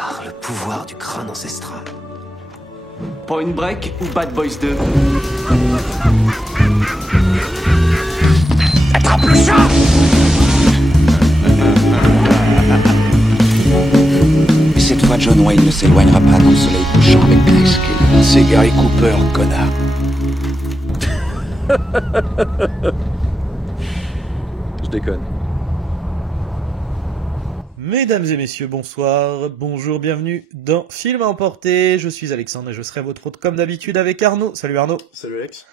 Par le pouvoir du crâne ancestral. Point Break ou Bad Boys 2? Attrape le chat! Mais cette fois, John Wayne ne s'éloignera pas dans le soleil couchant avec Grayskull. C'est Gary Cooper, connard. Je déconne. Mesdames et messieurs, bonsoir, bonjour, bienvenue dans Film à emporter. Je suis Alexandre et je serai votre hôte comme d'habitude avec Arnaud. Salut Arnaud. Salut Alex.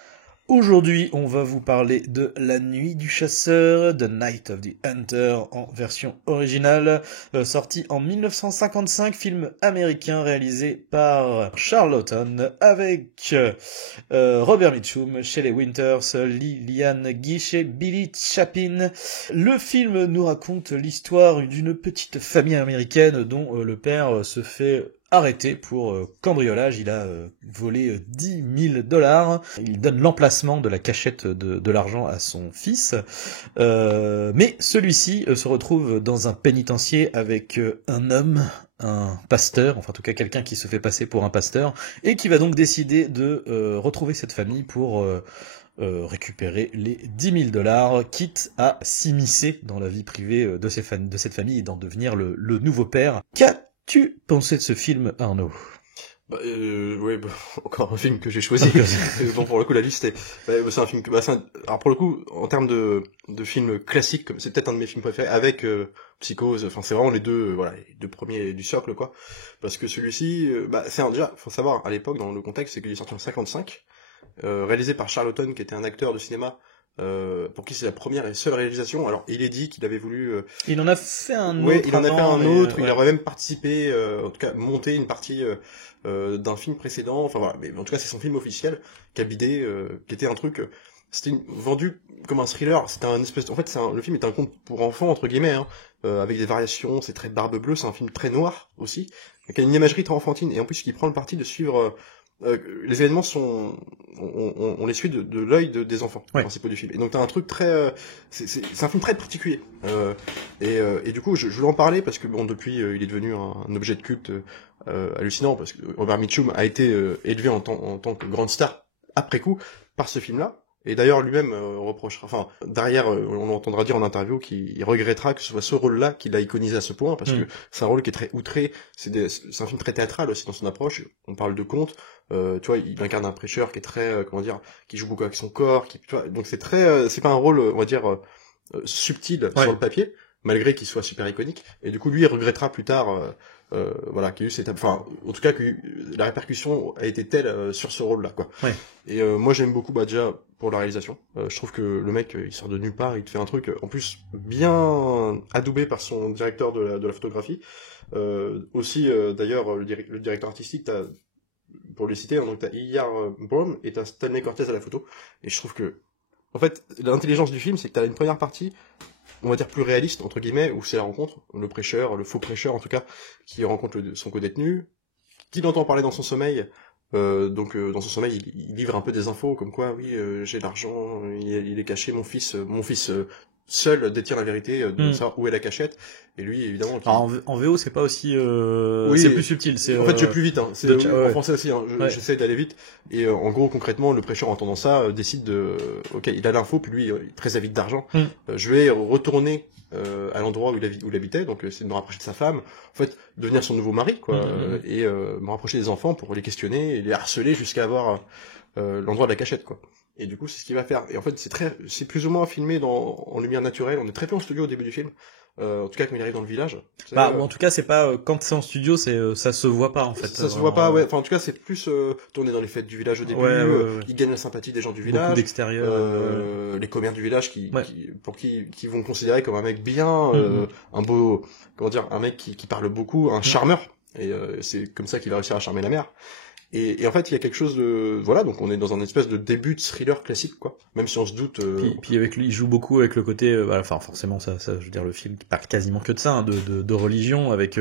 Aujourd'hui, on va vous parler de La Nuit du Chasseur, The Night of the Hunter en version originale, sorti en 1955, film américain réalisé par Charlton avec Robert Mitchum, Shelley Winters, Lillian Gish et Billy Chapin. Le film nous raconte l'histoire d'une petite famille américaine dont le père se fait arrêté pour cambriolage. Il a volé $10,000. Il donne l'emplacement de la cachette de l'argent à son fils. Mais celui-ci se retrouve dans un pénitencier avec un homme, un pasteur, enfin en tout cas quelqu'un qui se fait passer pour un pasteur, et qui va donc décider de retrouver cette famille pour récupérer les $10,000, quitte à s'immiscer dans la vie privée de cette famille et d'en devenir le nouveau père. Qu'as-tu pensé de ce film, Arnaud? Encore un film que j'ai choisi. Bon, pour le coup, la liste c'est un film que, alors pour le coup, en termes de films classiques, c'est peut-être un de mes films préférés, avec Psychose. Enfin, c'est vraiment les deux premiers du socle, quoi. parce que celui-ci, déjà, faut savoir, à l'époque, dans le contexte, c'est qu'il est sorti en 55, réalisé par Charlton, qui était un acteur de cinéma, pour qui c'est la première et seule réalisation. Alors, il est dit qu'il avait voulu... Il en a fait un autre. Oui, il en a fait un autre, ouais. Il aurait même participé, en tout cas, monté une partie d'un film précédent, enfin voilà, mais en tout cas, c'est son film officiel, qui était un truc... C'était vendu comme un thriller, c'était un espèce... En fait, le film est un conte pour enfants, entre guillemets, avec des variations, c'est très Barbe Bleue, c'est un film très noir, aussi, avec une imagerie très enfantine, et en plus, qui prend le parti de suivre... les événements on les suit de l'œil des enfants, ouais, principaux du film. Et donc t'as un truc très, c'est un film très particulier. Et du coup, je voulais en parler parce que bon, depuis, il est devenu un objet de culte hallucinant, parce que Robert Mitchum a été élevé en tant que grande star après coup par ce film-là. Et d'ailleurs, lui-même reprochera, enfin, derrière, on entendra dire en interview qu'il regrettera que ce soit ce rôle-là qu'il a iconisé à ce point, parce que c'est un rôle qui est très outré, c'est un film très théâtral aussi dans son approche, on parle de conte, tu vois, il incarne un prêcheur qui est très, qui joue beaucoup avec son corps, tu vois, donc c'est très, c'est pas un rôle, on va dire, subtil sur le papier, malgré qu'il soit super iconique, et du coup, lui, il regrettera plus tard, qu'il y a eu cette, enfin, en tout cas, que la répercussion a été telle sur ce rôle-là, quoi. Ouais. Et moi, j'aime beaucoup, déjà, pour la réalisation. Je trouve que le mec, il sort de nulle part, il te fait un truc, en plus, bien adoubé par son directeur de la photographie. Aussi, d'ailleurs, le directeur artistique, pour le citer, donc t'as Iyar Brown et t'as Stanley Cortez à la photo. Et je trouve que, en fait, l'intelligence du film, c'est que t'as une première partie, on va dire plus réaliste, entre guillemets, où c'est la rencontre, le prêcheur, le faux prêcheur, en tout cas, qui rencontre son co-détenu, qu'il entend parler dans son sommeil. Dans son sommeil, il livre un peu des infos, comme quoi, oui, j'ai l'argent, il est caché, mon fils seul détient la vérité, de savoir où est la cachette, et lui, évidemment... Alors, en VO, c'est pas aussi... Oui, c'est plus subtil. En fait, je vais plus vite, en français aussi, j'essaie d'aller vite, et en gros, concrètement, le prêcheur, en entendant ça, décide ok, il a l'info, puis lui, il est très avide d'argent, je vais retourner à l'endroit où il habitait, donc c'est de me rapprocher de sa femme, en fait, devenir son nouveau mari, quoi, et me rapprocher des enfants pour les questionner, et les harceler jusqu'à avoir l'endroit de la cachette, quoi. Et du coup, c'est ce qu'il va faire. Et en fait, c'est plus ou moins filmé en lumière naturelle. On est très peu en studio au début du film. En tout cas, quand il arrive dans le village. En tout cas, c'est pas, quand c'est en studio, ça se voit pas, en fait. Ça se voit pas, ouais. Enfin, en tout cas, c'est plus, tourné dans les fêtes du village au début. Il gagne la sympathie des gens du village. Beaucoup d'extérieur. Les commerces du village qui vont considérer comme un mec bien, un beau, un mec qui parle beaucoup, un charmeur. Et c'est comme ça qu'il va réussir à charmer la mère. Et en fait, il y a quelque chose de... Voilà, donc on est dans un espèce de début de thriller classique, quoi. Même si on se doute... Puis avec lui, il joue beaucoup avec le côté... enfin, forcément, ça, je veux dire, le film parle quasiment que de ça, de religion, avec...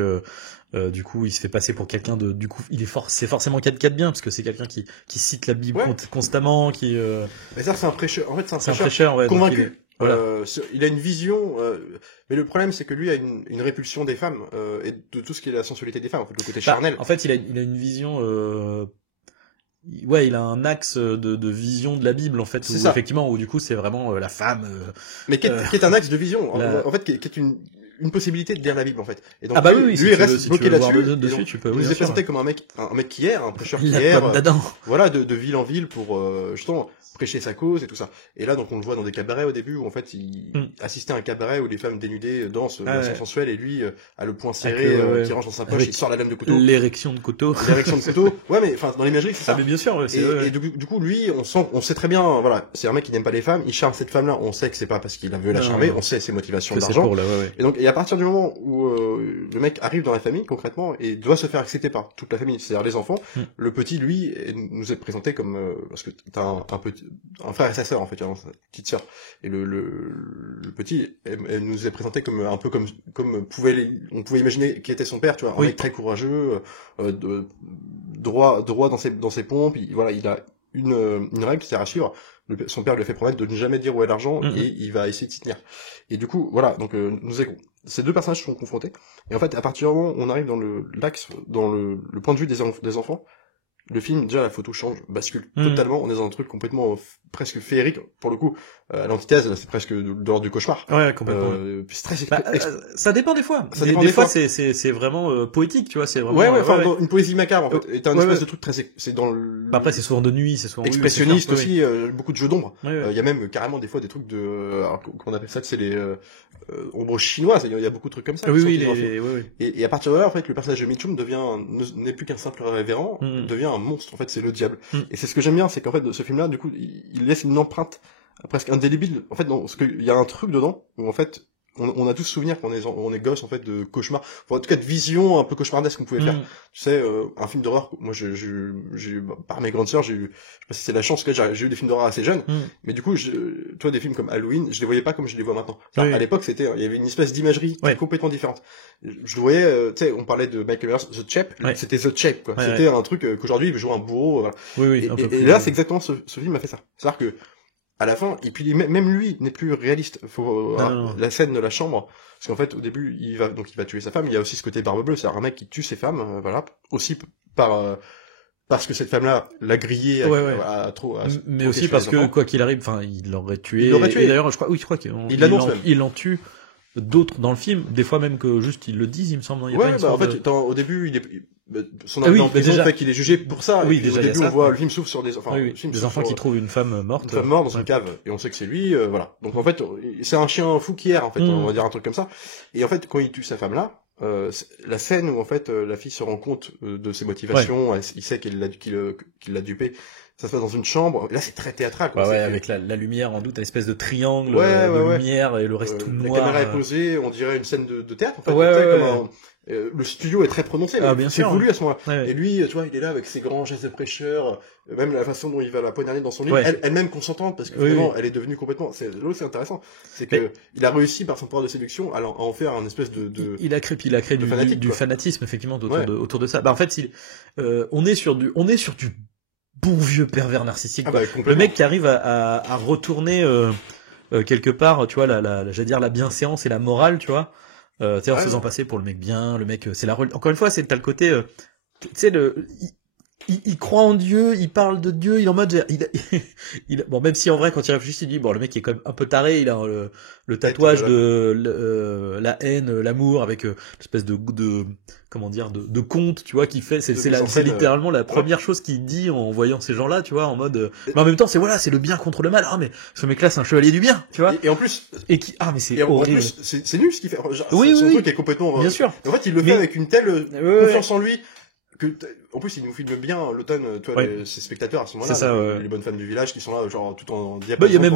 du coup, il se fait passer pour quelqu'un de... Du coup, c'est forcément quelqu'un de bien, parce que c'est quelqu'un qui cite la Bible constamment, qui... Mais ça, c'est un prêcheur. En fait, c'est un prêcheur, ouais, convaincu. Voilà. Il a une vision, mais le problème c'est que lui a une répulsion des femmes et de tout ce qui est la sensualité des femmes, en fait, le côté charnel. En fait, il a une vision. Ouais, il a un axe de vision de la Bible en fait, C'est où ça. effectivement, où du coup c'est vraiment la femme. Mais qui est un axe de vision, la- en fait, qui est une possibilité de lire la Bible en fait. Et donc Ah bah lui, oui, si lui tu il reste veux- si bloqué tu veux voir là-dessus. dessus, Et donc, tu peux, il oui, nous bien est sûr. présenté comme un mec qui erre, un prêcheur qui La erre, pomme d'Adam. voilà, de ville en ville pour justement prêcher sa cause et tout ça. Et là, donc, on le voit dans des cabarets au début où en fait, il assistait à un cabaret où les femmes dénudées dansent de façon sensuelle et lui a le poing serré qui range dans sa poche, Avec il sort la lame de couteau. L'érection de couteau. L'érection de couteau. Ouais, mais enfin, dans l'imagerie, c'est ça. Ah mais bien sûr, ouais, c'est Et du coup, lui, on sait très bien, voilà, c'est un mec qui n'aime pas les femmes, il charme cette femme-là, on sait que c'est pas parce qu'il a veut la charmer, on sait ses motivations que c'est d'argent. pour la, ouais. Et donc, et à partir du moment où le mec arrive dans la famille, concrètement, et doit se faire accepter par toute la famille, c'est-à-dire les enfants, le petit, lui, nous est présenté comme, parce que t'as un frère et sa sœur, en fait, hein, sa petite sœur. Et le petit, elle nous est présenté comme, un peu comme on pouvait imaginer qui était son père, tu vois, un mec très courageux, droit dans ses pompes, voilà, il a une règle, c'est à suivre. Son père lui a fait promettre de ne jamais dire où est l'argent et il va essayer de s'y tenir. Et du coup, voilà, donc ces deux personnages sont confrontés. Et en fait, à partir du moment où on arrive dans l'axe, dans le point de vue des enfants, le film, déjà, la photo change, bascule totalement. On est dans un truc complètement presque féerique. Pour le coup, à l'antithèse, là, c'est presque de l'ordre du cauchemar. Ouais, complètement. Puis c'est très ça dépend des fois. Ça dépend des fois, c'est vraiment poétique, tu vois. C'est vraiment. Ouais, dans une poésie macabre, en fait. Et t'as une espèce de truc c'est dans le. Après, c'est souvent de nuit, c'est souvent expressionniste aussi. Beaucoup de jeux d'ombre. Il y a même carrément des fois des trucs de, alors, qu'on appelle ça, c'est les ombres chinoises. Il y a beaucoup de trucs comme ça. Oui. Et à partir de là, en fait, le personnage de Mitchum n'est plus qu'un simple révérend, devient un monstre. En fait, c'est le diable. Et c'est ce que j'aime bien, c'est qu'en fait, de ce film-là, du coup, il laisse une empreinte presque indélébile. En fait, il y a un truc dedans où en fait, on a tous souvenir quand on est gosse, en fait, de cauchemars. Enfin, en tout cas, de visions un peu cauchemardesques qu'on pouvait faire. Tu sais, un film d'horreur, moi, j'ai eu, par mes grandes sœurs, je sais pas si c'est la chance que j'ai eu des films d'horreur assez jeunes, mais du coup, toi, des films comme Halloween, je les voyais pas comme je les vois maintenant. À l'époque, il y avait une espèce d'imagerie complètement différente. Je le voyais, tu sais, on parlait de Michael Myers, The Chap, c'était The Chap, quoi. C'était un truc qu'aujourd'hui, il veut jouer un bourreau, voilà. Et là, c'est exactement ce film a fait ça. C'est-à-dire que, à la fin, et puis même lui n'est plus réaliste. La scène de la chambre, parce qu'en fait au début il va tuer sa femme. Il y a aussi ce côté barbe bleue, c'est un mec qui tue ses femmes, voilà, aussi parce que cette femme-là l'a grillé mais aussi parce que quoi qu'il arrive, enfin il l'aurait tué. Et d'ailleurs je crois qu'il l'annonce même. Il en tue d'autres dans le film, des fois même que juste ils le disent, il me semble. En fait, au début son arrivée en prison fait qu'il est jugé pour ça. Oui, déjà, au début, on voit le film s'ouvre sur des enfants qui trouvent une femme morte. Une femme morte dans une cave. Et on sait que c'est lui, voilà. Donc, en fait, c'est un chien fou qui erre, en fait. On va dire un truc comme ça. Et en fait, quand il tue sa femme-là, la scène où, en fait, la fille se rend compte de ses motivations, il sait qu'il l'a dupé. Ça se passe dans une chambre. Là, c'est très théâtral, quoi. Avec la lumière, en doute, une espèce de triangle, de lumière et le reste tout noir. La caméra est posée, on dirait une scène de théâtre, en fait. Le studio est très prononcé, mais c'est voulu à ce moment-là. Et lui, tu vois, il est là avec ses grands gestes de prêcheur, même la façon dont il va la poignarder dans son lit, elle-même consentante, parce que finalement, elle est devenue complètement, c'est intéressant. C'est que, il a réussi par son pouvoir de séduction à en faire un espèce il a créé du fanatisme, effectivement, autour de ça. Bah, en fait, on est sur du bon vieux pervers narcissique. Le mec qui arrive à retourner, quelque part, tu vois, j'allais dire la bienséance et la morale, tu vois. En se faisant passer pour le mec bien, le mec, c'est encore une fois, t'as le côté, tu sais, il croit en Dieu, il parle de Dieu, il est en mode, bon, même si en vrai, quand il réfléchit, il dit, bon, le mec il est quand même un peu taré, il a le tatouage de la haine, l'amour, avec l'espèce de comment dire, de conte, tu vois, qui fait, c'est littéralement la première chose qu'il dit en voyant ces gens-là, tu vois, en mode, mais en même temps, c'est le bien contre le mal. Ah, mais ce mec-là, c'est un chevalier du bien, tu vois. Et en plus, mais c'est horrible. C'est nul ce qu'il fait. Son truc est complètement, bien sûr. En fait, il le fait avec une telle confiance en lui, en plus, il nous filme bien l'automne, toi, ses spectateurs à ce moment-là, les bonnes femmes du village qui sont là, genre, tout en diapason. Il y a même,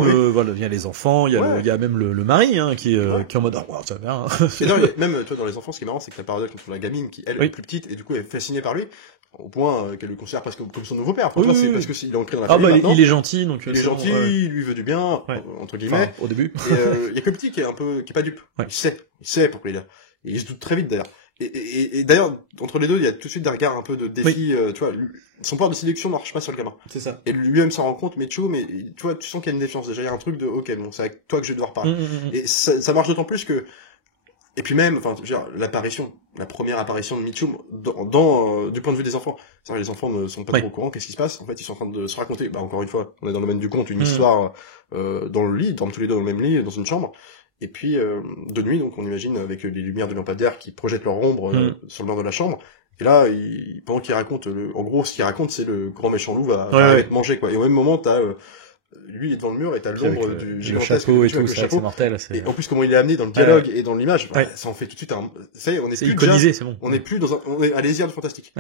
il y a les enfants, il y a même le mari, qui est en mode, ça va bien. Et non, même, toi, dans les enfants, ce qui est marrant, c'est que la parole contre la gamine, qui, elle, est plus petite, et du coup, elle est fascinée par lui, au point qu'elle le considère presque comme son nouveau père. C'est parce que il est ancré dans la famille. Il est gentil, donc. Il est gentil, il lui veut du bien, entre guillemets. Au début. Et, il y a que le petit qui est pas dupe. Il sait pourquoi il est là. Et il se doute très vite, d'ailleurs. Et d'ailleurs, entre les deux, il y a tout de suite des regards un peu de défi, tu vois, son pouvoir de séduction ne marche pas sur le gamin. C'est ça. Et lui-même s'en rend compte, mais tu vois, tu sens qu'il y a une défiance. Déjà, il y a un truc de, ok, bon, c'est avec toi que je vais devoir parler. Et ça marche d'autant plus que, et puis même, enfin, je veux dire, la première apparition de Mitchum du point de vue des enfants. C'est-à-dire, les enfants ne sont pas trop au courant, qu'est-ce qui se passe? En fait, ils sont en train de se raconter, encore une fois, on est dans le domaine du conte, une histoire, dans le lit, ils dorment tous les deux dans le même lit, dans une chambre. Et puis, de nuit, donc, on imagine, avec les lumières de lampadaire qui projettent leur ombre sur le mur de la chambre. Et là, pendant qu'il raconte, en gros, ce qu'il raconte, c'est le grand méchant loup va te manger, quoi. Et au même moment, t'as, lui, il est devant le mur et t'as l'ombre du gigantesque. Le chapeau et tout, c'est mortel. Et en plus, comment il est amené dans le dialogue et dans l'image, ça en fait tout de suite ça y est, on est plus iconisé, c'est bon. On est plus on est à l'Hésiade fantastique.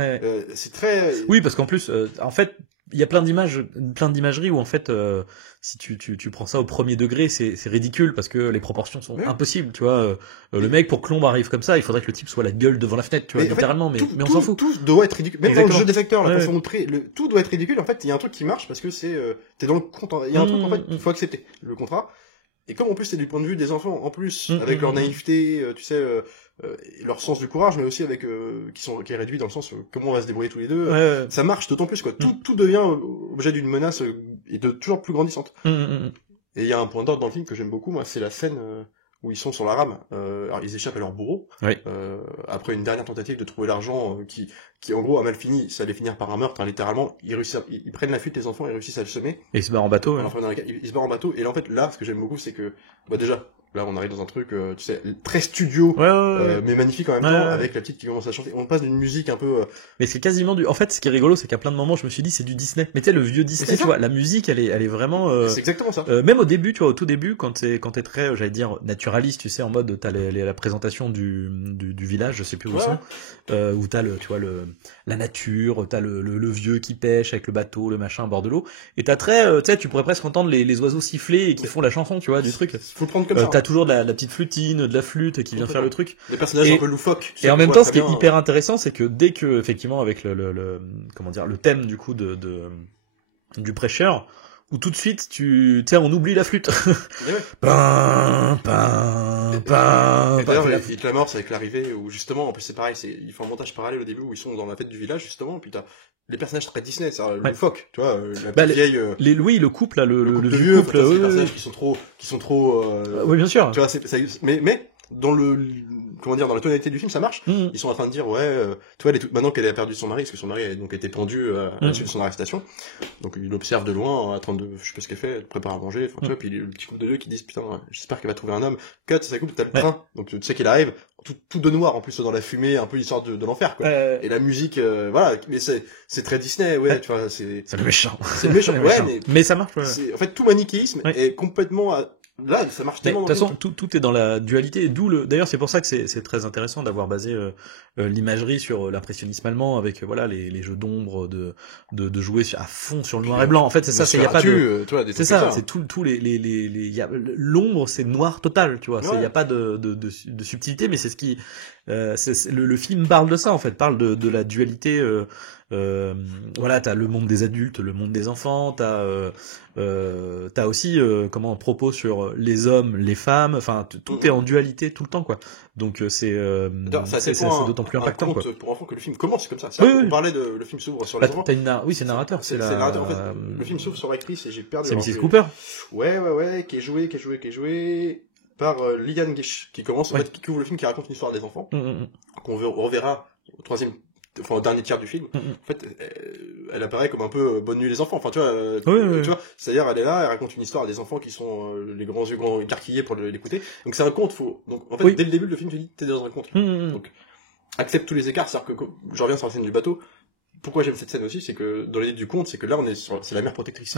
C'est très... Oui, parce qu'en plus, en fait, il y a plein d'imageries où en fait, si tu prends ça au premier degré, c'est ridicule parce que les proportions sont impossibles, tu vois. Le mec, pour que l'ombre arrive comme ça, il faudrait que le type soit la gueule devant la fenêtre, tu vois, littéralement, mais on s'en fout. Tout doit être ridicule. Même dans le jeu des acteurs, la façon de tout doit être ridicule. En fait, il y a un truc qui marche parce que t'es dans le contrat. Il y a un truc, en fait, il faut accepter le contrat. Et comme en plus c'est du point de vue des enfants, en plus, avec leur naïveté, tu sais, leur sens du courage, mais aussi avec qui est réduit dans le sens comment on va se débrouiller tous les deux, ça marche d'autant plus, quoi. Tout devient objet d'une menace et de toujours plus grandissante. Et il y a un point d'ordre dans le film que j'aime beaucoup, moi, c'est la scène où ils sont sur la rame. Alors ils échappent à leur bourreau après une dernière tentative de trouver l'argent qui en gros a mal fini. Ça allait finir par un meurtre, hein, littéralement. Ils prennent la fuite, les enfants, ils réussissent à le semer. Et ils se barrent en bateau. Ils se barrent en bateau. Et là, en fait, ce que j'aime beaucoup, c'est que déjà là on arrive dans un truc tu sais très studio mais magnifique en même temps, avec la petite qui commence à chanter. On passe d'une musique un peu mais c'est quasiment en fait, ce qui est rigolo, c'est qu'à plein de moments je me suis dit c'est du Disney, mais tu sais, le vieux Disney, tu vois, la musique elle est vraiment c'est exactement ça. Même au début, tu vois, au tout début, quand t'es très, j'allais dire, naturaliste, tu sais, en mode t'as la présentation du village, je sais plus où ils sont, où t'as tu vois, la nature, t'as le vieux qui pêche avec le bateau, le machin à bord de l'eau, et t'as très, tu sais, tu pourrais presque entendre les oiseaux siffler et qui font la chanson, tu vois, du truc. Faut le prendre comme ça. T'as toujours de la petite flutine, de la flûte qui vient faire le truc. Les personnages un peu loufoques. Et en même temps, ce qui est hyper intéressant, c'est que dès que, effectivement, avec le thème, du coup, du prêcheur, où tout de suite, tu sais, on oublie la flûte. D'ailleurs, il t'amorce avec l'arrivée où justement, en plus c'est pareil, ils font un montage parallèle au début où ils sont dans la fête du village justement, puis t'as les personnages très Disney, c'est le phoque, tu vois, la vieille. Le couple là, le vieux couple, les personnages qui sont trop. Oui, bien sûr. Tu vois, mais dans dans la tonalité du film, ça marche. Ils sont en train de dire, tu vois, maintenant qu'elle a perdu son mari, parce que son mari a donc été pendu à la suite de son arrestation. Donc, il observe de loin, en train de, je sais pas ce qu'elle fait, elle prépare à manger, enfin, tu vois, puis le petit couple de deux qui disent, putain, j'espère qu'elle va trouver un homme. Cut, ça coupe, t'as le train. Donc, tu sais qu'il arrive, tout de noir, en plus, dans la fumée, un peu l'histoire de l'enfer, quoi. Et la musique, voilà, mais c'est très Disney, tu vois, c'est le méchant. C'est le méchant, mais ça marche, en fait, tout manichéisme est complètement là, ça marche tellement. De toute façon, tout est dans la dualité. D'ailleurs, c'est pour ça que c'est très intéressant d'avoir basé l'imagerie sur l'impressionnisme allemand, avec voilà les jeux d'ombre, de jouer à fond sur le noir et blanc. En fait, c'est ça. Il y a pas de. C'est ça. C'est tout l'ombre, c'est noir total. Tu vois. Il y a pas de subtilité, mais c'est ce qui. Le film parle de ça en fait. Parle de la dualité. Voilà, t'as le monde des adultes, le monde des enfants, t'as aussi propos sur les hommes, les femmes, enfin tout est en dualité tout le temps, quoi. Donc c'est d'autant plus impactant, quoi. Pour enfants que le film commence comme ça. On parlait de le film s'ouvre sur les enfants. Oui, c'est narrateur. C'est narrateur en fait. Le film s'ouvre sur l'actrice et j'ai perdu. C'est Mrs. Cooper. Ouais, qui est joué par Lillian Gish, qui commence en fait, qui ouvre le film, qui raconte une histoire des enfants qu'on reverra au dernier tiers du film. En fait, elle apparaît comme un peu bonne nuit les enfants. Enfin, tu vois, c'est-à-dire elle est là, elle raconte une histoire des enfants qui sont les grands yeux écarquillés pour l'écouter. Donc c'est un conte. Donc en fait, dès le début le film, tu dis t'es dans un conte. Donc accepte tous les écarts. C'est-à-dire que je reviens sur la scène du bateau. Pourquoi j'aime cette scène aussi, c'est que dans l'idée du conte, c'est que là c'est la mer protectrice.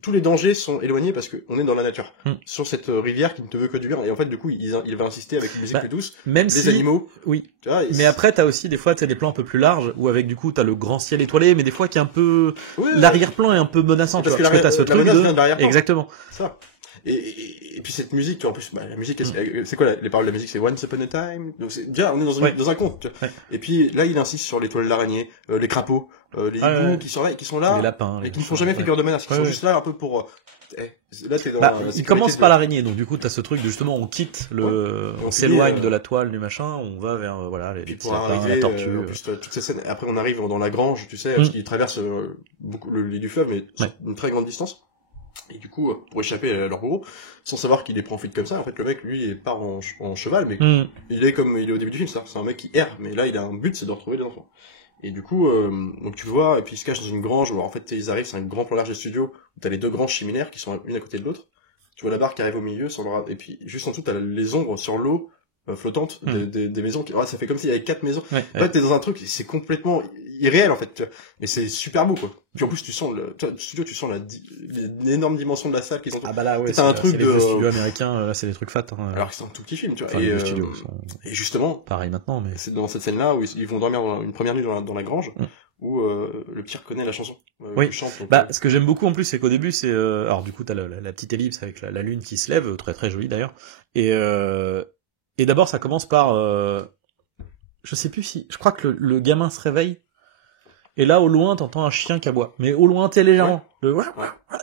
Tous les dangers sont éloignés parce qu'on est dans la nature, sur cette rivière qui ne te veut que du bien. Et en fait, du coup, il va insister avec une musique plus douce, des animaux. Oui. Tu vois, mais après, t'as aussi des fois, t'as des plans un peu plus larges où avec du coup t'as le grand ciel étoilé, mais des fois qui est un peu l'arrière-plan est un peu menaçant. Parce que t'as ce truc vient de l'arrière-plan. Exactement. Ça. Et puis cette musique, en plus, la musique, c'est quoi les paroles de la musique? C'est Once Upon a Time. Donc déjà, on est dans un conte. Tu vois. Et puis là, il insiste sur les toiles d'araignée, les crapauds, les hiboux qui sont là, les lapins, et qui ne font jamais figure de menace, qui sont juste là un peu pour là t'es dans Bah, il commence par l'araignée, donc du coup t'as ce truc de justement on quitte on s'éloigne de la toile du machin, on va vers voilà les petits lapins, la tortue. En plus, toute cette scène. Après, on arrive dans la grange, tu sais, parce qu'ils traversent beaucoup le lit du fleuve, mais une très grande distance. Et du coup, pour échapper à leur bourreau, sans savoir qu'il les prend en fuite comme ça, en fait, le mec, lui, il part en cheval, mais il est comme il est au début du film, c'est un mec qui erre, mais là, il a un but, c'est de retrouver les enfants. Et du coup, donc tu le vois, et puis il se cache dans une grange, où en fait, ils arrivent, c'est un grand plan large de studio, où t'as les deux granges chiminaires qui sont une à côté de l'autre. Tu vois la barre qui arrive au milieu, et puis juste en dessous, t'as les ombres sur l'eau, flottante des maisons ça fait comme s'il y avait 4 maisons. En fait, t'es dans un truc, c'est complètement irréel, en fait, tu vois. Mais c'est super beau, quoi. Puis en plus, tu sens le studio, tu sens l'énorme dimension de la salle qu'ils ont. Ah bah là, ouais. C'est un truc de... les studios américains, là, c'est des trucs fat, hein. Alors que c'est un tout petit film, tu vois. Enfin, les studios sont... Et justement. Pareil maintenant, mais. C'est dans cette scène-là où ils vont dormir une première nuit dans la grange, où, le petit reconnaît la chanson. Oui. Chante, donc, bah, ce que j'aime beaucoup en plus, c'est qu'au début, c'est, alors du coup, t'as la petite ellipse avec la lune qui se lève, très très jolie d'ailleurs. Et d'abord, ça commence par, je sais plus si, je crois que le gamin se réveille, et là, au loin, t'entends un chien qui aboie. Mais au loin, t'es légèrement.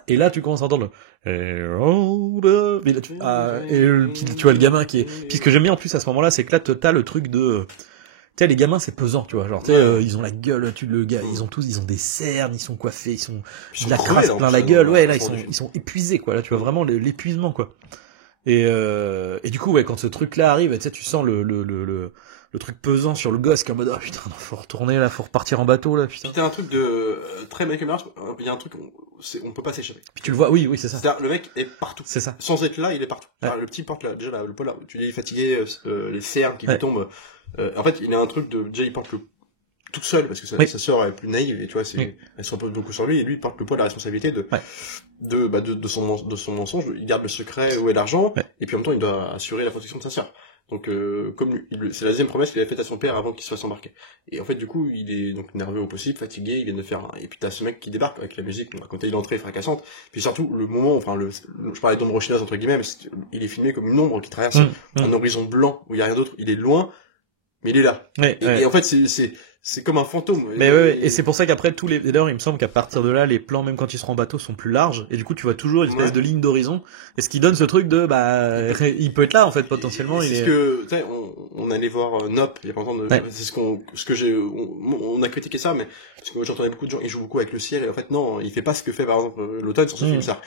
Et là, tu commences à entendre le... Et là, puis tu vois le gamin qui est... Puis ce que j'aime bien en plus à ce moment-là, c'est que là, t'as le truc de... Tu sais, les gamins, c'est pesant, tu vois. Genre, tu sais, ils ont la gueule, ils ont des cernes, ils sont coiffés, ils ont de la crasse plein la gueule. Ouais, là, ils sont épuisés, quoi. Là, tu vois vraiment l'épuisement, quoi. Et du coup, ouais, quand ce truc-là arrive, tu sais, tu sens le truc pesant sur le gosse qui est en mode, oh putain, faut retourner là, faut repartir en bateau là, putain. Puis t'as un truc de très Michael Myers, il y a un truc, on peut pas s'échapper. Puis tu le vois, oui, c'est ça. C'est-à-dire, le mec est partout. C'est ça. Sans être là, il est partout. Ouais. Le petit porte là, déjà là, le poil là, tu dis il est fatigué, les cernes qui lui tombent. En fait, il a un truc de, déjà il porte le tout seul parce que sa sœur est plus naïve et tu vois, elle se repose beaucoup sur lui et lui il porte le poids de la responsabilité de son mensonge. Il garde le secret, où est l'argent, et puis en même temps il doit assurer la protection de sa sœur. Donc comme c'est la deuxième promesse qu'il avait faite à son père avant qu'il se fasse embarquer. Et en fait du coup il est donc nerveux au possible, fatigué, il vient de faire et puis t'as ce mec qui débarque avec la musique, on va raconter l'entrée fracassante. Puis surtout le moment, enfin je parlais d'ombre chinoise entre guillemets, mais il est filmé comme une ombre qui traverse un horizon blanc où il y a rien d'autre. Il est loin, mais il est là. Et en fait c'est comme un fantôme. Mais ouais, et c'est pour ça qu'après d'ailleurs, il me semble qu'à partir de là, les plans, même quand ils seront en bateau, sont plus larges, et du coup, tu vois toujours une espèce de ligne d'horizon, et ce qui donne ce truc de, il peut être là, en fait, potentiellement, c'est ce que, tu sais, on allait voir Nope, il y a pas longtemps c'est on a critiqué ça, mais, parce que j'entendais beaucoup de gens, ils jouent beaucoup avec le ciel, et en fait, non, il fait pas ce que fait, par exemple, l'automne sur ce film, ça.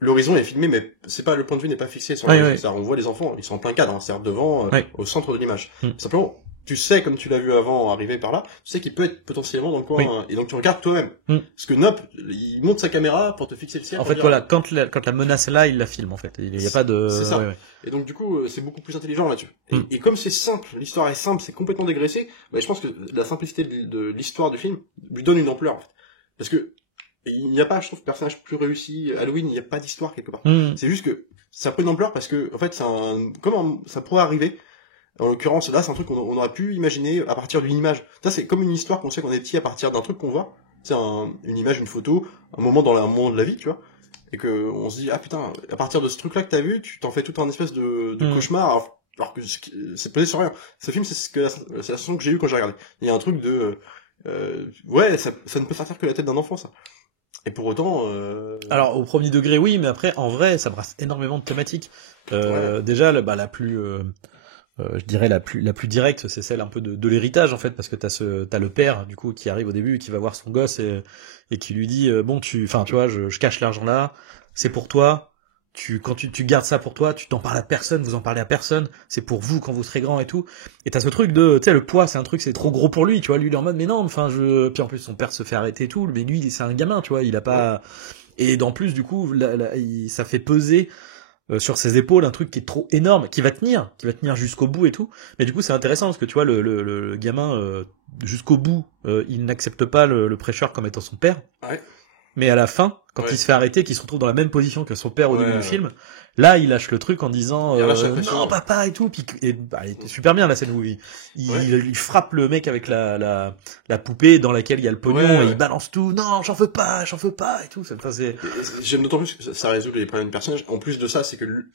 L'horizon est filmé, mais c'est pas, le point de vue n'est pas fixé sur l'horizon. On voit les enfants, ils sont en plein cadre, c'est-à-dire devant, au centre de l'image. Simplement, tu sais, comme tu l'as vu avant arriver par là, tu sais qu'il peut être potentiellement dans le coin, et donc tu regardes toi-même. Parce que Nope, il monte sa caméra pour te fixer le ciel. En fait, voilà, quand la menace est là, il la filme, en fait. Il y a pas de... C'est ça. Et donc, du coup, c'est beaucoup plus intelligent là-dessus. Et comme c'est simple, l'histoire est simple, c'est complètement dégraissé, je pense que la simplicité de l'histoire du film lui donne une ampleur, en fait. Parce que, il n'y a pas, je trouve, personnage plus réussi. Halloween, il n'y a pas d'histoire quelque part. C'est juste que ça prend une ampleur parce que, en fait, ça pourrait arriver. En l'occurrence, là, c'est un truc qu'on aurait pu imaginer à partir d'une image. Ça, c'est comme une histoire qu'on sait qu'on est petit à partir d'un truc qu'on voit. C'est une image, une photo, un moment dans un moment de la vie, tu vois. Et que on se dit, ah putain, à partir de ce truc-là que t'as vu, tu t'en fais tout un espèce de cauchemar, alors que c'est posé sur rien. Ce film, c'est la sensation que j'ai eue quand j'ai regardé. Il y a un truc de, ça ne peut sortir que la tête d'un enfant, ça. Et pour autant, Alors, au premier degré, oui, mais après, en vrai, ça brasse énormément de thématiques. Déjà, la plus, je dirais la plus directe, c'est celle un peu de l'héritage, en fait, parce que t'as le père, du coup, qui arrive au début, qui va voir son gosse et qui lui dit, tu vois, je cache l'argent là, c'est pour toi, quand tu gardes ça pour toi, tu t'en parles à personne, vous en parlez à personne, c'est pour vous quand vous serez grand et tout. Et t'as ce truc de, tu sais, le poids, c'est un truc, c'est trop gros pour lui, tu vois, lui il est en mode, mais non, enfin, puis en plus, son père se fait arrêter et tout, mais lui, c'est un gamin, tu vois, il a pas, et en plus, du coup, ça fait peser, sur ses épaules un truc qui est trop énorme, qui va tenir jusqu'au bout et tout. Mais du coup, c'est intéressant parce que tu vois, le gamin, jusqu'au bout, il n'accepte pas le prêcheur comme étant son père. Mais à la fin, quand il se fait arrêter, qu'il se retrouve dans la même position que son père au début du film, là, il lâche le truc en disant non papa et tout. Puis elle était super bien la scène où il frappe le mec avec la poupée dans laquelle il y a le pognon et il balance tout. Non, j'en veux pas et tout. J'aime d'autant plus que ça résout les problèmes de personnages. En plus de ça, c'est que le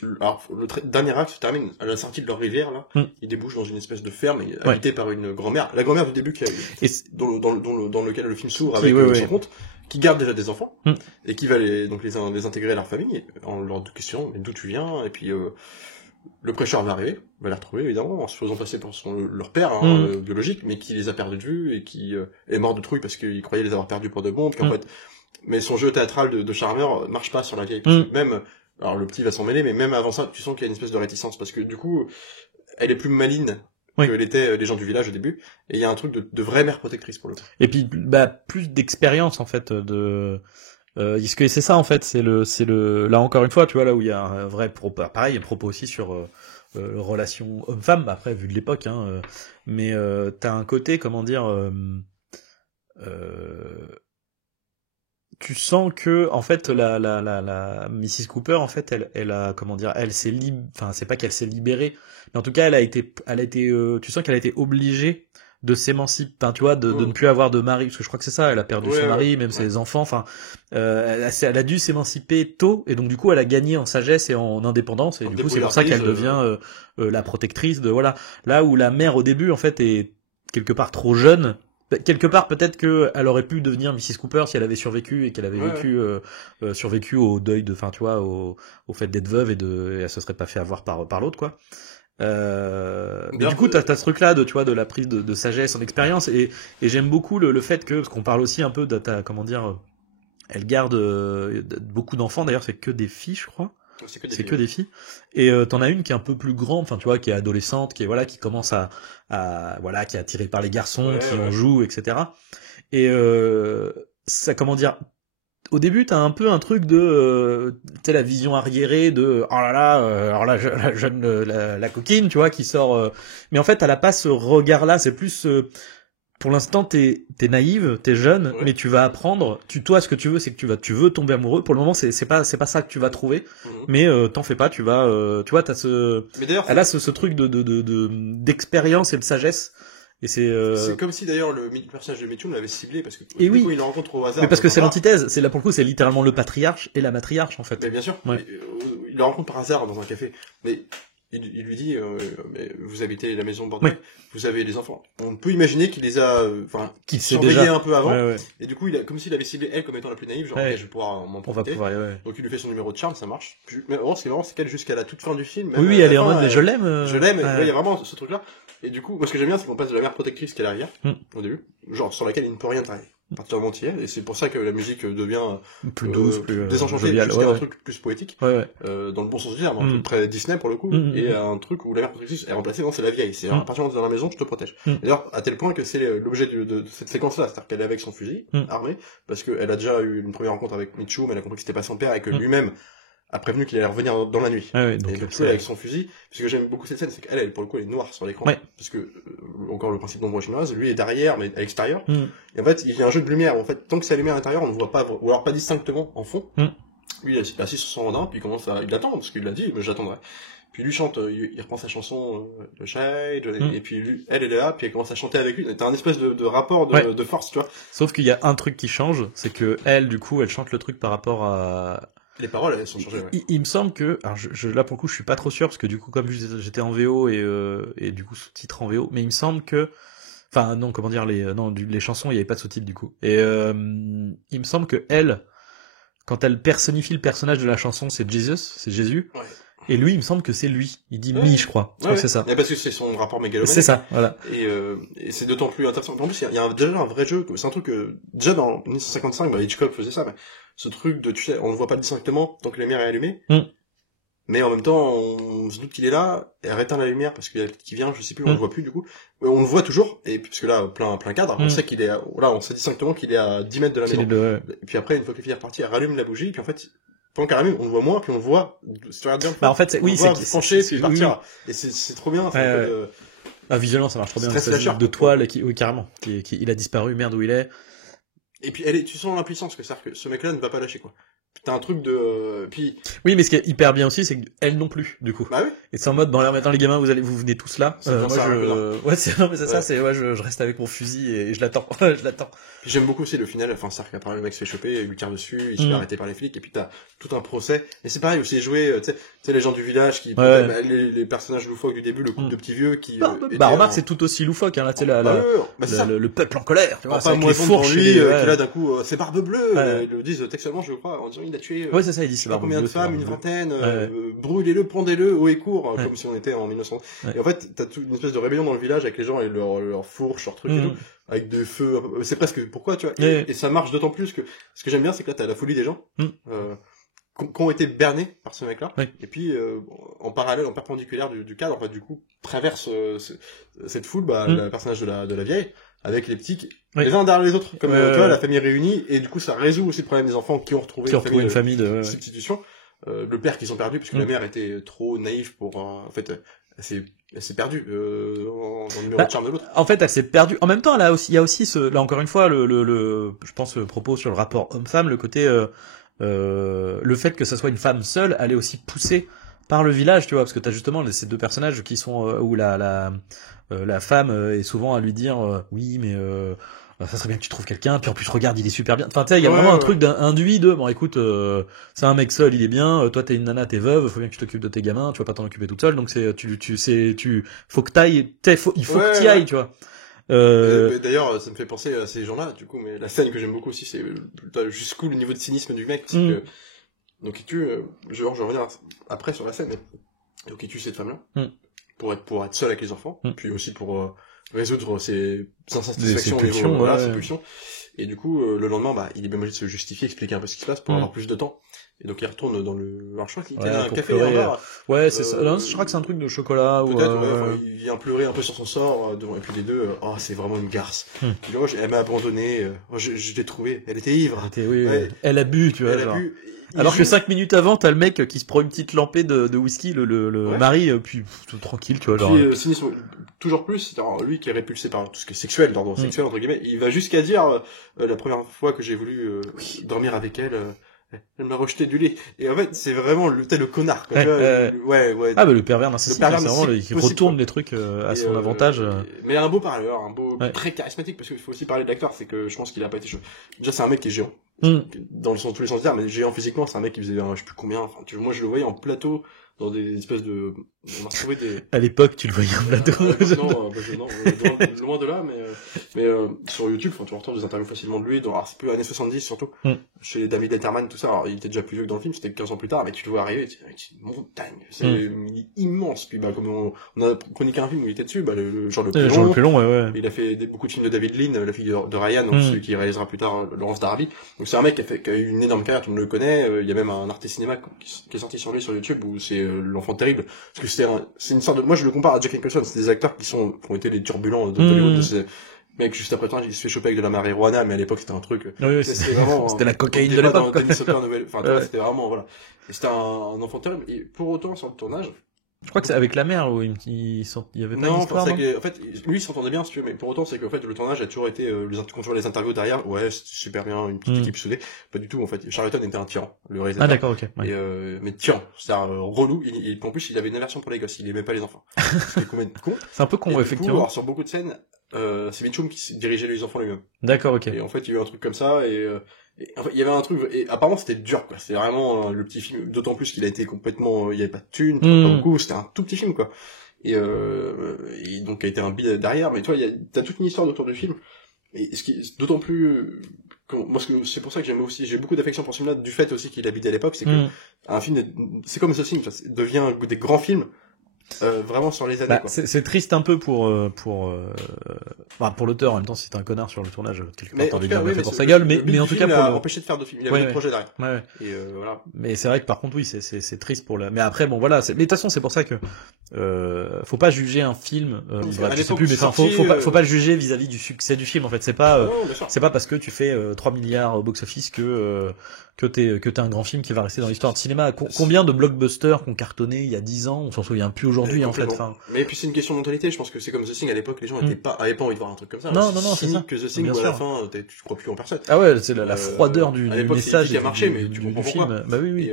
dernier acte se termine à la sortie de leur rivière là. Ils débouchent dans une espèce de ferme habitée par une grand-mère. La grand-mère du début dans lequel le film s'ouvre avec son conte. qui garde déjà des enfants, et qui va donc les intégrer à leur famille, en leur questionnant, mais d'où tu viens, et puis, le prêcheur va arriver, va les retrouver, évidemment, en se faisant passer pour leur père, biologique, mais qui les a perdus de vue, et qui, est mort de trouille parce qu'il croyait les avoir perdus pour de bon, puis en fait, mais son jeu théâtral de charmeur marche pas sur la vieille, parce que même, alors le petit va s'en mêler, mais même avant ça, tu sens qu'il y a une espèce de réticence, parce que du coup, elle est plus maligne que l'étaient les gens du village au début, et il y a un truc de vraie mère protectrice pour le coup. Et puis, plus d'expérience, en fait, est-ce que c'est ça, en fait, c'est le, là encore une fois, tu vois, là où il y a un vrai propos, pareil, un propos aussi sur, relation homme-femme, après, vu de l'époque, mais, t'as un côté, comment dire, tu sens que en fait la Mrs Cooper en fait elle a comment dire elle s'est enfin c'est pas qu'elle s'est libérée mais en tout cas elle a été tu sens qu'elle a été obligée de s'émanciper, enfin, tu vois, de ne plus avoir de mari, parce que je crois que c'est ça, elle a perdu son mari, même ses enfants, enfin, elle a dû s'émanciper tôt, et donc du coup elle a gagné en sagesse et en indépendance, et du coup c'est pour ça qu'elle devient la protectrice de, voilà, là où la mère au début en fait est quelque part trop jeune. Quelque part, peut-être que elle aurait pu devenir Mrs Cooper si elle avait survécu et qu'elle avait survécu au deuil de, enfin, tu vois, au fait d'être veuve et elle se serait pas fait avoir par l'autre, quoi. Mais du coup, t'as ce truc-là tu vois, de la prise de sagesse en expérience, et j'aime beaucoup le fait parce qu'on parle aussi un peu de comment dire, elle garde beaucoup d'enfants. D'ailleurs, c'est que des filles, je crois. C'est que des filles. Et t'en as une qui est un peu plus grande, enfin tu vois, qui est adolescente, qui est voilà, qui commence à voilà, qui est attirée par les garçons, qui en joue, etc. Et ça, comment dire, au début t'as un peu un truc de tu sais, la vision arriérée de oh là là, alors la jeune la coquine, tu vois, qui sort. Mais en fait elle a pas ce regard là, c'est plus pour l'instant, t'es naïve, t'es jeune, mais tu vas apprendre. Toi, ce que tu veux, c'est que tu veux tomber amoureux. Pour le moment, c'est pas ça que tu vas trouver. Mais t'en fais pas. Tu vois, t'as elle a ce truc d'expérience et de sagesse. Et c'est comme si d'ailleurs le personnage de Mitchum l'avait ciblé parce que il le rencontre au hasard. Mais parce que c'est l'antithèse. C'est là pour le coup, c'est littéralement le patriarche et la matriarche en fait. Mais bien sûr. Ouais. Il le rencontre par hasard dans un café. Mais il lui dit, mais vous habitez la maison Bordeaux, vous avez des enfants. On peut imaginer qu'il les a, surveillés un peu avant. Et du coup, comme s'il avait ciblé elle comme étant la plus naïve, genre, ok, je vais pouvoir m'en profiter. Donc il lui fait son numéro de charme, ça marche. Mais ce qui est marrant, c'est qu'elle, jusqu'à la toute fin du film, oui, elle est en mode, je l'aime. Je l'aime, il y a vraiment ce truc-là. Et du coup, moi, ce que j'aime bien, c'est qu'on passe de la mère protectrice qu'elle a arrière, au début, genre, sur laquelle il ne peut rien travailler. À partir du moment où il est, et c'est pour ça que la musique devient plus douce, plus désenchantée, jusqu'à un truc plus poétique, dans le bon sens du terme, un truc très Disney pour le coup, et un truc où la mère protectrice est remplacée, non, c'est la vieille, c'est à partir du moment où tu es dans la maison, je te protège. D'ailleurs, à tel point que c'est l'objet de cette séquence-là, c'est-à-dire qu'elle est avec son fusil, armé, parce qu'elle a déjà eu une première rencontre avec Mitchum, elle a compris que c'était pas son père, et que lui-même a prévenu qu'il allait revenir dans la nuit. Donc, avec son fusil, parce que j'aime beaucoup cette scène, c'est qu'elle, pour le coup, elle est noire sur l'écran. Parce que, encore le principe d'ombre chinoise, lui est derrière, mais à l'extérieur. Et en fait, il y a un jeu de lumière. En fait, tant que c'est allumé à l'intérieur, on ne voit pas, ou alors pas distinctement en fond. Lui, il est assis sur son rodin, puis il attend, parce qu'il l'a dit, mais j'attendrai. Puis lui chante, il reprend sa chanson, le Shade, et puis lui, elle est là, puis elle commence à chanter avec lui. T'as un espèce de rapport de force, tu vois. Sauf qu'il y a un truc qui change, c'est que elle, du coup, elle chante le truc par rapport à... Les paroles, elles sont changées, il me semble que, alors là pour le coup je suis pas trop sûr parce que du coup comme j'étais en VO et du coup sous-titre en VO, mais il me semble que, enfin non, comment dire, les chansons il y avait pas de sous-titre du coup. Et il me semble que elle, quand elle personnifie le personnage de la chanson, c'est Jésus. Et lui, il me semble que c'est lui. Il dit mi, je crois. Je crois que c'est ça. Et parce que c'est son rapport mégalomaniaque. C'est ça, voilà. Et c'est d'autant plus intéressant. En plus, il y a déjà un vrai jeu. C'est un truc que, déjà dans 1955, Hitchcock faisait ça, mais ce truc de, tu sais, on ne voit pas distinctement tant que la lumière est allumée. Mais en même temps, on se doute qu'il est là, et elle éteint la lumière parce qu'il y a qui vient, je sais plus, on le voit plus, du coup. On le voit toujours, et puisque là, plein cadre, on sait qu'il est on sait distinctement qu'il est à 10 mètres de la maison. Et puis après, une fois que les filles est repartie, elle rallume la bougie, puis en fait, pendant qu'elle rallume, on le voit moins, puis on le voit, si tu regardes bien, en fait, c'est pencher, puis partir. Et c'est trop bien, visuellement, ça marche trop bien. C'est de toile, carrément. Il a disparu, merde où il est. Et puis tu sens l'impuissance, c'est-à-dire que ce mec-là ne va pas lâcher, quoi. t'as un truc de puis Oui, mais ce qui est hyper bien aussi, c'est qu'elle non plus, du coup. bah oui. Et c'est en mode, bon, alors maintenant les gamins, vous venez tous là. C'est pour ça, Ouais, c'est, non, mais c'est ça, Ouais. c'est, ouais, je reste avec mon fusil et je l'attends, je l'attends. Puis j'aime beaucoup aussi le final, enfin, c'est-à-dire qu'après le mec se fait choper, il lui tire dessus, il se fait arrêter par les flics, et puis t'as tout un procès. Et c'est pareil aussi joué, tu sais, les gens du village qui, Ouais. bah, les personnages loufoques du début, le couple de petits vieux qui, Bah, remarque, c'est tout aussi loufoque, hein, là, tu sais, c'est ça. le peuple en colère, tu vois, Enfin, c'est avec moi, les fourches, lui, ouais. qui là, d'un coup, c'est Barbe Bleue, Ouais. ils le disent textuellement, je crois, en disant, il a tué, Ouais, c'est ça, il dit, je sais c'est pas Barbe combien de Bleue, c'est femmes, Barbe une Bleue. vingtaine, Ouais. brûlez-le, pendez-le, haut et court, Ouais. comme si on était en 1900. Ouais. Et en fait, t'as toute une espèce de rébellion dans le village avec les gens et leur fourche, leur truc et tout, avec des feux, c'est presque, pourquoi, tu vois, Ouais. et ça marche d'autant plus que, ce que j'aime bien, c'est que là, t'as la folie des gens, Mm. qui ont été bernés par ce mec-là, Oui. et puis, en parallèle, en perpendiculaire du cadre, en fait, du coup, traverse, cette foule, bah, le personnage de la vieille, avec les petits, Oui. les uns derrière les autres, comme, tu vois, ouais. la famille réunie, et du coup, ça résout aussi le problème des enfants qui ont retrouvé Qui ont retrouvé une famille de, ouais. substitution. Le père qu'ils ont perdu parce que la mère était trop naïve pour en fait elle s'est perdue dans le numéro Bah, de charme de l'autre. En fait, elle s'est perdue. En même temps, là aussi, il y a aussi là encore une fois, je pense, le propos sur le rapport homme-femme, le côté, le fait que ça soit une femme seule, elle est aussi poussée par le village, tu vois, parce que t'as justement ces deux personnages qui sont, où la femme est souvent à lui dire, oui, mais, ça serait bien que tu trouves quelqu'un, puis en plus regarde, il est super bien. Enfin, tu sais, il y a vraiment un truc d'induit de, bon, écoute, c'est un mec seul, il est bien, toi t'es une nana, t'es veuve, faut bien que tu t'occupes de tes gamins, tu vas pas t'en occuper toute seule, donc faut que il faut que t'y ailles, tu vois. D'ailleurs, ça me fait penser à ces gens-là, du coup, mais la scène que j'aime beaucoup aussi, c'est jusqu'où le niveau de cynisme du mec, c'est que, donc il tue, je reviens après sur la scène, mais, donc il tue cette femme-là, pour être seul avec les enfants, puis aussi pour, résoudre ses insatisfactions au niveau, voilà, ses pulsions. Et du coup, le lendemain, bah, il est bien obligé de se justifier, expliquer un peu ce qui se passe pour avoir plus de temps. Et donc, il retourne dans le, alors je crois qu'il était un café, un bar. Ouais, c'est ça. Non, je crois que c'est un truc de chocolat ou, peut-être, enfin, il vient pleurer un peu sur son sort, devant, et puis les deux, oh, c'est vraiment une garce. Puis, moi, elle m'a abandonné, je l'ai trouvée, elle était ivre. Elle a bu, tu vois, elle genre. a bu. Alors que 5 minutes avant, t'as le mec qui se prend une petite lampée de whisky, le mari, puis tout tranquille, tu vois, genre. Puis, cynisme, toujours plus, alors, lui qui est répulsé par tout ce qui est sexuel, d'ordre sexuel, entre guillemets, il va jusqu'à dire, la première fois que j'ai voulu, dormir avec elle, elle m'a rejeté du lit. Et en fait, c'est vraiment le connard, quoi. Ouais. Ah, bah, le pervers narcissique, c'est vraiment, il retourne quoi. les trucs, à son avantage. Mais un beau parleur, un beau, très charismatique, parce qu'il faut aussi parler de l'acteur, c'est que je pense qu'il a pas été déjà, c'est un mec qui est géant. Dans tous les sens de dire, mais géant physiquement, c'est un mec qui faisait, je sais plus combien, enfin, moi, je le voyais en plateau, dans des espèces de, on a retrouvé des... À l'époque, tu le voyais en plateau. Non, loin de là, mais sur YouTube, tu retrouves des interviews facilement de lui, alors c'est plus années 70 surtout, chez David Letterman, tout ça, alors il était déjà plus vieux que dans le film, c'était 15 ans plus tard, mais tu le vois arriver, c'est une montagne, c'est immense, puis bah, comme on a chroniqué un film où il était dessus, bah, Jean Le Plelon, ouais. Il a fait beaucoup de films de David Lean, la fille de Ryan, donc celui qui réalisera plus tard Laurence d'Arabie. Donc c'est un mec qui a eu une énorme carrière, tout le monde le connaît. Il y a même un Arte Cinéma qui est sorti sur lui sur YouTube où c'est l'enfant terrible. Parce que c'est une sorte de, moi je le compare à Jack Nicholson, c'est des acteurs qui ont été les turbulents de Hollywood, de ces mecs juste après temps, il se fait choper avec de la marijuana, mais à l'époque c'était un truc. C'était vraiment, c'était la cocaïne de l'époque. Enfin, c'était vraiment, voilà. Et c'était un enfant terrible. Et pour autant, sur le tournage, je crois que c'est avec la mère où il y avait pas une histoire, non, en fait, lui, il s'entendait bien, si tu veux, mais pour autant, c'est qu'en fait, le tournage a toujours été, quand tu vois les interviews derrière, ouais, c'était super bien, une petite équipe soudée. Pas du tout, en fait. Charlton était un tyran, le réalisateur. Ah, d'accord, ok. Ouais. Et, mais tyran. C'est-à-dire, relou, en plus, il avait une aversion pour les gosses, il aimait pas les enfants. C'était complètement con. C'est un peu con, effectivement. Alors, sur beaucoup de scènes, c'est Mitchum qui dirigeait les enfants lui-même. D'accord, ok. Et en fait, il y a eu un truc comme ça, et en fait, il y avait un truc, et apparemment c'était dur, quoi. C'était vraiment le petit film, d'autant plus qu'il a été complètement, il y avait pas de thunes, pas beaucoup, c'était un tout petit film, quoi. Et donc, il a été un bid derrière, mais toi, t'as toute une histoire autour du film. Et ce qui est d'autant plus, moi, c'est pour ça que j'aime aussi, j'ai beaucoup d'affection pour ce film-là, du fait aussi qu'il habitait à l'époque, c'est que un film, c'est comme ce film, ça devient des grands films. Vraiment sur les années, quoi. C'est triste un peu pour l'auteur, en même temps, si t'es un connard sur le tournage, quelque part, t'as envie de bien fait pour sa gueule, mais en tout cas, pour empêché de faire de film, il y avait des projets derrière. Ouais. Et voilà. Mais c'est vrai que par contre, oui, c'est triste pour mais après, bon, voilà, mais de toute façon, c'est pour ça que, faut pas juger un film, bref, je sais plus, mais faut pas le juger vis-à-vis du succès du film, en fait. C'est pas parce que tu fais 3 milliards au box-office que t'es un grand film qui va rester dans l'histoire de cinéma. Combien de blockbusters qu'on cartonné il y a 10 ans, on s'en souvient plus aujourd'hui, en fait. Enfin... Mais puis c'est une question de mentalité, je pense que c'est comme The Thing à l'époque, les gens avaient pas envie de voir un truc comme ça. Non, c'est ça. Que The Thing, où à la fin, tu crois plus en personne. Ah ouais, c'est la froideur du message qui a marché, mais tu comprends du film. Bah oui.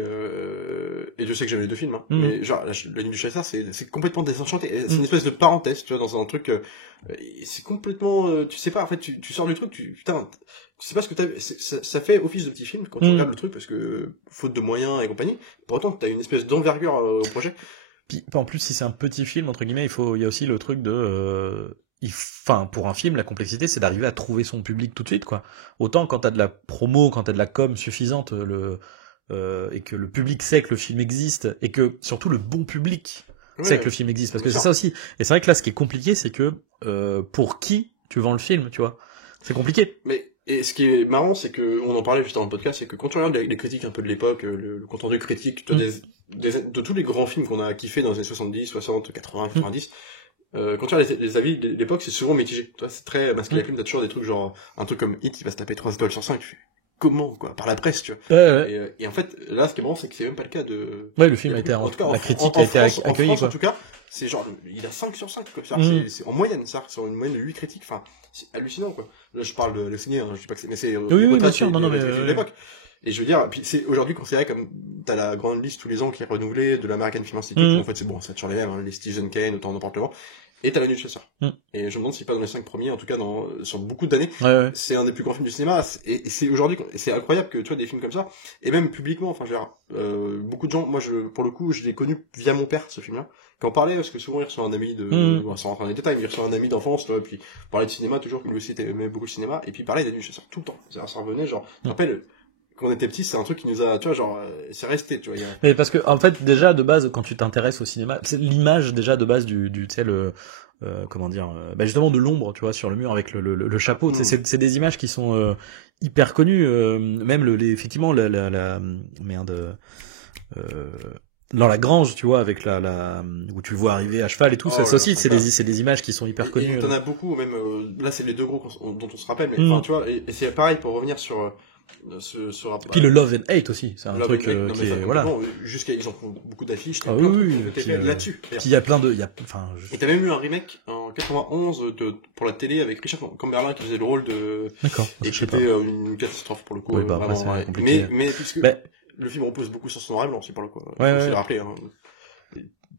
Et je sais que j'aime les deux films, hein. Mais genre, La Nuit du Chasseur, c'est complètement désenchanté. C'est une espèce de parenthèse, tu vois, dans un truc, c'est complètement, tu sais pas, en fait, tu sors du truc, putain, tu sais pas ce que ça fait office de petit film quand tu regardes le truc, parce que, faute de moyens et compagnie, pourtant, t'as une espèce d'envergure au projet. Puis, en plus, si c'est un petit film, entre guillemets, il y a aussi le truc de, pour un film, la complexité, c'est d'arriver à trouver son public tout de suite, quoi. Autant quand t'as de la promo, quand t'as de la com suffisante, et que le public sait que le film existe, et que surtout le bon public sait que le film existe, parce que c'est ça aussi. Et c'est vrai que là, ce qui est compliqué, c'est que pour qui tu vends le film, tu vois. C'est compliqué. Et ce qui est marrant, c'est que on en parlait juste avant le podcast, c'est que quand tu regardes les critiques un peu de l'époque, le contenu critique de tous les grands films qu'on a kiffé dans les années 70, 60, 80, 90, quand tu regardes les avis de l'époque, c'est souvent mitigé. Tu vois, c'est très masculin. T'as toujours des trucs genre un truc comme Hit qui va se taper 3 étoiles sur 5, tu fais comment, quoi, par la presse, tu vois. Et en fait, là, ce qui est marrant, c'est que c'est même pas le cas de... Ouais, le film a été, en tout cas, la critique a été accueillie, quoi. En tout cas, c'est genre, il a 5 sur 5, quoi. C'est en moyenne, ça, c'est une moyenne de 8 critiques, enfin, c'est hallucinant, quoi. Là, je parle de Halluciné, hein, je dis pas que c'est, mais c'est, oui, bien sûr, non, mais, de l'époque. Et je veux dire, puis c'est aujourd'hui considéré comme, t'as la grande liste tous les ans qui est renouvelée de l'American Film Institute, en fait, c'est bon, ça toujours les mêmes, hein, les Citizen Kane, autant n'importe le et t'as La Nuit du Chasseur. Et je me demande si pas dans les 5 premiers, en tout cas sur beaucoup d'années, c'est un des plus grands films du cinéma, et c'est aujourd'hui, c'est incroyable que tu vois des films comme ça, et même publiquement, enfin je veux dire, beaucoup de gens, moi pour le coup, je l'ai connu via mon père, ce film-là, qui en parlait, parce que souvent il reçoit un ami sans rentrer dans les détails, mais il reçoit un ami d'enfance, tu vois, puis parlait de cinéma toujours, lui aussi aimait beaucoup le cinéma, et puis il parlait de La Nuit du Chasseur tout le temps, ça revenait, genre, je me rappelle, quand on était petit, c'est un truc qui nous a, tu vois, genre, c'est resté, tu vois. Mais parce que, en fait, déjà, de base, quand tu t'intéresses au cinéma, c'est l'image, déjà, de base tu sais, comment dire, justement, de l'ombre, tu vois, sur le mur avec le chapeau, c'est des images qui sont, hyper connues, même effectivement, dans la grange, tu vois, avec où tu le vois arriver à cheval et tout, ça aussi, c'est des images qui sont hyper connues. Et t'en as beaucoup, même, là, c'est les deux gros dont on se rappelle, mais, enfin, tu vois, et c'est pareil pour revenir sur, ce rapport. Puis le Love and Hate aussi, c'est un truc qui est, voilà. Jusqu'à, ils en font beaucoup d'affiches, là-dessus. Puis il y a plein de, Et t'as même eu un remake en 91 pour la télé avec Richard Chamberlain qui faisait le rôle de... D'accord. Et qui était une catastrophe pour le coup. Oui, vraiment, compliqué. Mais puisque le film repose beaucoup sur son noir et blanc, c'est pour le coup. Faut le rappeler, hein.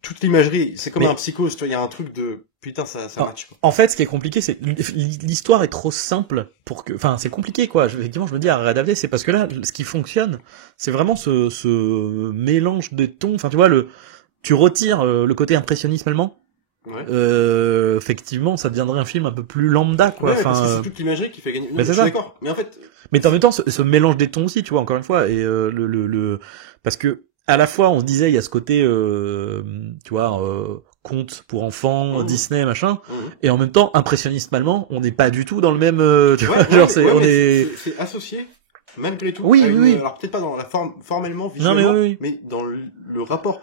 Toute l'imagerie, c'est comme un Psychose, tu vois, il y a un truc de putain, ça match, quoi. En fait, ce qui est compliqué, c'est l'histoire est trop simple pour que, enfin, c'est compliqué, quoi. Effectivement, je me dis à réadapter, c'est parce que là, ce qui fonctionne, c'est vraiment ce mélange de tons. Enfin, tu vois, tu retires le côté impressionnisme allemand. Effectivement, ça deviendrait un film un peu plus lambda, quoi. Enfin, parce que c'est toute l'imagerie qui fait gagner. Je suis d'accord. Mais en fait. Mais en même temps, ce mélange des tons aussi, tu vois, encore une fois, et parce que à la fois, on se disait, il y a ce côté, tu vois, conte pour enfants, Disney, machin, et en même temps, impressionniste allemand, on n'est pas du tout dans le même, tu vois, genre, c'est associé, malgré tout. Oui. Alors, peut-être pas dans la forme, formellement, visuellement, mais dans le rapport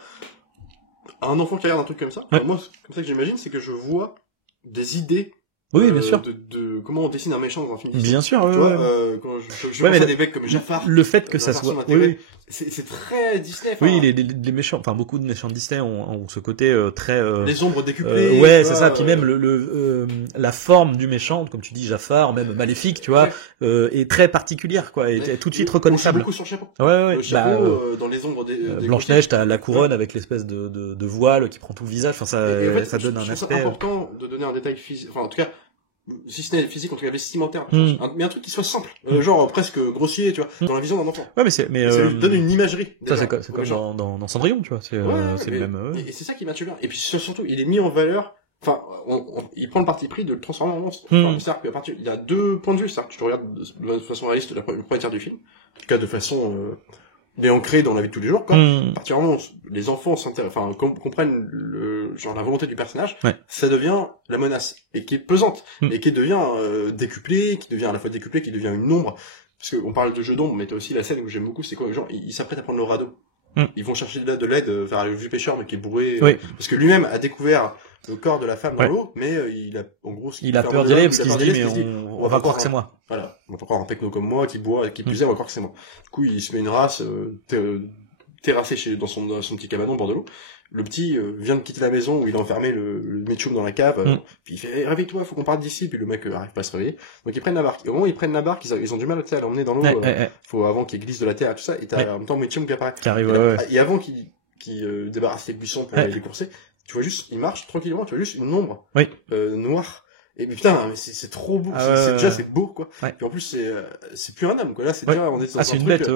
à un enfant qui regarde un truc comme ça. Alors, moi, comme ça que j'imagine, c'est que je vois des idées. Oui, bien sûr. De comment on dessine un méchant dans un film. Bien sûr, tu vois, quand je pense à des mecs comme Jafar. Le fait que ça soit, c'est très Disney. Oui, les méchants, enfin beaucoup de méchants de Disney ont ce côté très. Les ombres décuplées. C'est ça. Puis même la forme du méchant, comme tu dis, Jafar, même maléfique, tu vois, est très particulière, quoi, et tout de suite reconnaissable. Beaucoup sur le chapeau. Ouais. Le chapeau, dans les ombres des Blanche-Neige, t'as la couronne avec l'espèce de voile qui prend tout le visage. Enfin, ça donne un aspect. C'est important de donner un détail physique. Enfin, en tout cas, si ce n'est physique, en tout cas vestimentaire, mais un truc qui soit simple, genre presque grossier, tu vois, dans la vision d'un enfant. Ouais, mais ça lui donne une imagerie. Ça, c'est comme dans Cendrillon, tu vois, c'est le même. Et c'est ça qui matche bien. Et puis surtout, il est mis en valeur. Enfin, il prend le parti pris de le transformer en monstre. Enfin, c'est-à-dire qu'à partir, il y a deux points de vue. C'est-à-dire que tu te regardes de façon réaliste la première tiers du film, en tout cas de façon ancrée dans la vie de tous les jours, quoi. À partir du moment où les enfants comprennent la volonté du personnage, ça devient la menace, et qui est pesante, et qui devient décuplée, qui devient à la fois décuplée, qui devient une ombre. Parce qu'on parle de jeu d'ombre, mais t'as aussi la scène que j'aime beaucoup, c'est quoi, genre, ils s'apprêtent à prendre le radeau. Ils vont chercher de l'aide vers le vieux pêcheur, mais qui est bourré. Oui. Parce que lui-même a découvert le corps de la femme dans Ouais. l'eau, mais il a, en gros, Il a peur d'y aller parce qu'il se dit, mais on va croire que c'est moi. Voilà. On va pas croire un techno comme moi, qui boit, qui plus est, on va croire que c'est moi. Du coup, il se met une race, terrassé dans son petit cabanon au bord de l'eau. Le petit vient de quitter la maison où il a enfermé le Mitchum dans la cave, puis il fait réveille-toi, faut qu'on parte d'ici, puis le mec arrive pas à se réveiller. Donc ils prennent la barque. Et au moment où ils prennent la barque, ils ont du mal à l'emmener dans l'eau. Faut avant qu'il glisse de la terre et tout ça. Et t'as en même temps Mitchum qui apparaît. Qui arrive, Et avant qu'il débarrasse les buissons pour les courser, tu vois juste, il marche tranquillement, tu vois juste une ombre noire. Et putain, mais c'est trop beau. Déjà c'est beau quoi. Puis en plus c'est plus un homme quoi. Là c'est déjà on est dans c'est un une truc, bête.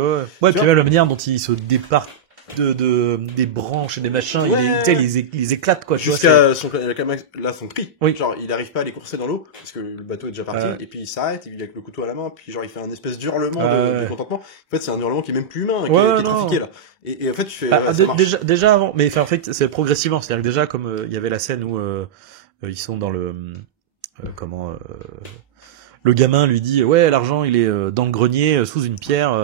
Ouais, puis la manière dont il se départ des branches et des machins, ils éclatent quoi. Jusqu'à son cri. Oui. Genre il arrive pas à les courser dans l'eau parce que le bateau est déjà parti et puis il s'arrête, il avec le couteau à la main, puis genre il fait un espèce d'hurlement de contentement. En fait c'est un hurlement qui est même plus humain, qui est trafiqué là. Et en fait tu fais déjà avant, mais en fait c'est progressivement, c'est-à-dire que déjà comme il y avait la scène où ils sont dans le le gamin lui dit ouais l'argent il est dans le grenier sous une pierre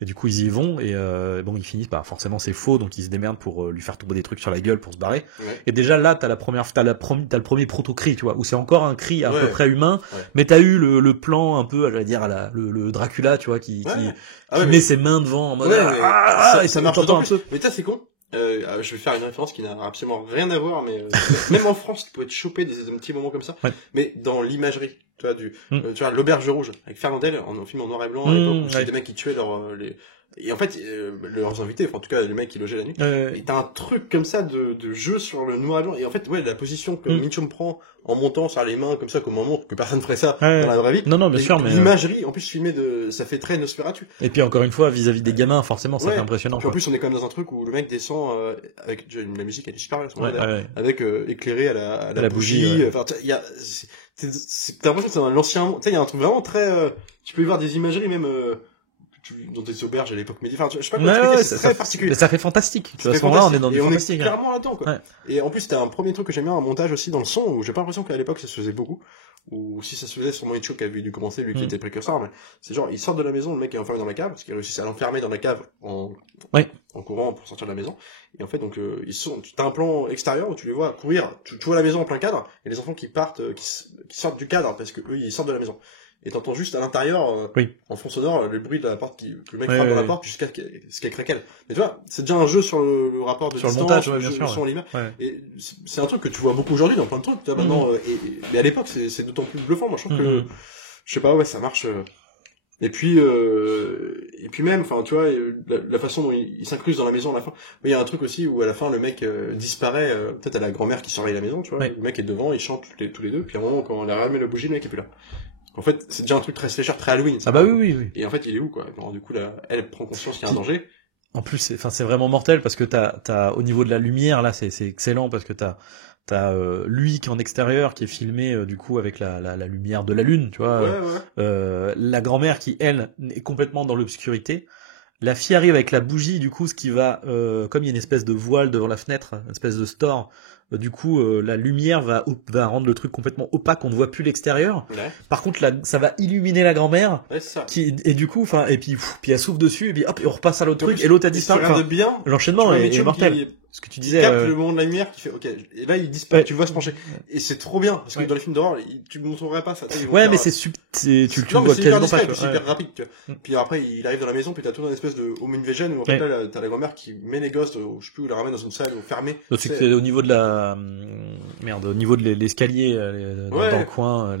et du coup ils y vont et bon ils finissent forcément c'est faux donc ils se démerdent pour lui faire tomber des trucs sur la gueule pour se barrer et déjà là t'as le premier proto-cri tu vois où c'est encore un cri à peu près humain mais t'as eu le plan un peu j'allais dire le Dracula tu vois qui met ses mains devant en mode et ça marche d'autant plus. Mais ça c'est con. Je vais faire une référence qui n'a absolument rien à voir, mais même en France, tu peux être chopé des petits moments comme ça. Mais dans l'imagerie, tu vois, tu vois, l'Auberge rouge avec Fernandel, en film en noir et blanc, à l'époque, où c'était des mecs qui tuaient et en fait, leurs invités, enfin, en tout cas, les mecs qui logeaient la nuit. Et t'as un truc comme ça de jeu sur le noir et blanc. Et en fait, la position que Mitchum prend en montant sur les mains comme ça, comme on montre, que personne ferait ça dans la vraie vie. Non, bien sûr, mais l'imagerie, en plus, filmée ça fait très Nosferatu. Et puis, encore une fois, vis-à-vis des gamins, forcément, ça fait impressionnant. Puis en plus, on est quand même dans un truc où le mec descend, avec, la musique, elle est super, avec, éclairé à la bougie. Enfin, t'as l'impression que c'est dans l'ancien, tu sais, il y a un truc vraiment très, tu peux y voir des imageries même, dans des auberges à l'époque médiévale. Je sais pas comment expliquer, c'est très particulier. Ça fait fantastique. Tu vois, à ce moment-là, on est dans du fantastique. On est clairement là-dedans, quoi. Et en plus, c'était un premier truc que j'aime bien, un montage aussi dans le son, où j'ai pas l'impression qu'à l'époque ça se faisait beaucoup. Ou si ça se faisait, sûrement Hitchcock qui avait dû commencer, lui qui était précurseur, mais c'est genre, ils sortent de la maison, le mec est enfermé dans la cave, parce qu'il réussit à l'enfermer dans la cave en courant pour sortir de la maison. Et en fait, donc, t'as un plan extérieur où tu les vois courir, tu vois la maison en plein cadre, et les enfants qui partent, qui sortent du cadre, parce que eux, ils sortent de la maison. Et t'entends juste à l'intérieur, en fond sonore, le bruit de la porte que le mec frappe dans la porte jusqu'à ce qu'elle craquelle. Mais tu vois, c'est déjà un jeu sur le rapport de distance, le montage, bien sûr, son l'image. Et c'est un truc que tu vois beaucoup aujourd'hui dans plein de trucs, tu vois, maintenant, mais à l'époque, c'est d'autant plus bluffant. Moi, je trouve que, je sais pas, ça marche, et puis même, enfin, tu vois, la façon dont il s'incruste dans la maison à la fin. Mais il y a un truc aussi où à la fin, le mec, disparaît, peut-être à la grand-mère qui surveille la maison, tu vois. Le mec est devant, ils chantent tous les deux, puis à un moment, quand on a rallumé la bougie, le mec est plus là. En fait, c'est déjà un truc très slasher, très Halloween. Oui. Et en fait, il est où, quoi? Alors, du coup, là, elle prend conscience qu'il y a un danger. En plus, c'est vraiment mortel parce que t'as, au niveau de la lumière, là, c'est excellent parce que t'as lui qui est en extérieur, qui est filmé, du coup, avec la lumière de la lune, tu vois. La grand-mère qui, elle, est complètement dans l'obscurité. La fille arrive avec la bougie, du coup, ce qui va, comme il y a une espèce de voile devant la fenêtre, une espèce de store, du coup, la lumière va rendre le truc complètement opaque, on ne voit plus l'extérieur. Par contre, ça va illuminer la grand-mère, et du coup, et puis elle souffle dessus, et puis hop, et on repasse à l'autre truc, et l'autre a disparu. L'enchaînement est mortel. Ce que tu disais. Il capte le moment de la lumière qui fait, ok, et là, il disparaît, tu le vois se pencher. Et c'est trop bien, parce que dans les films d'horreur, tu montrerais pas ça. Mais c'est tu le vois quasiment pas. C'est hyper rapide, tu vois. Puis après, il arrive dans la maison, puis t'as tout une espèce de home invasion, où en fait, là, t'as la grand-mère qui met les gosses, je sais plus, où la ramène dans une salle fermée. C'est au niveau de au niveau de l'escalier, dans le coin,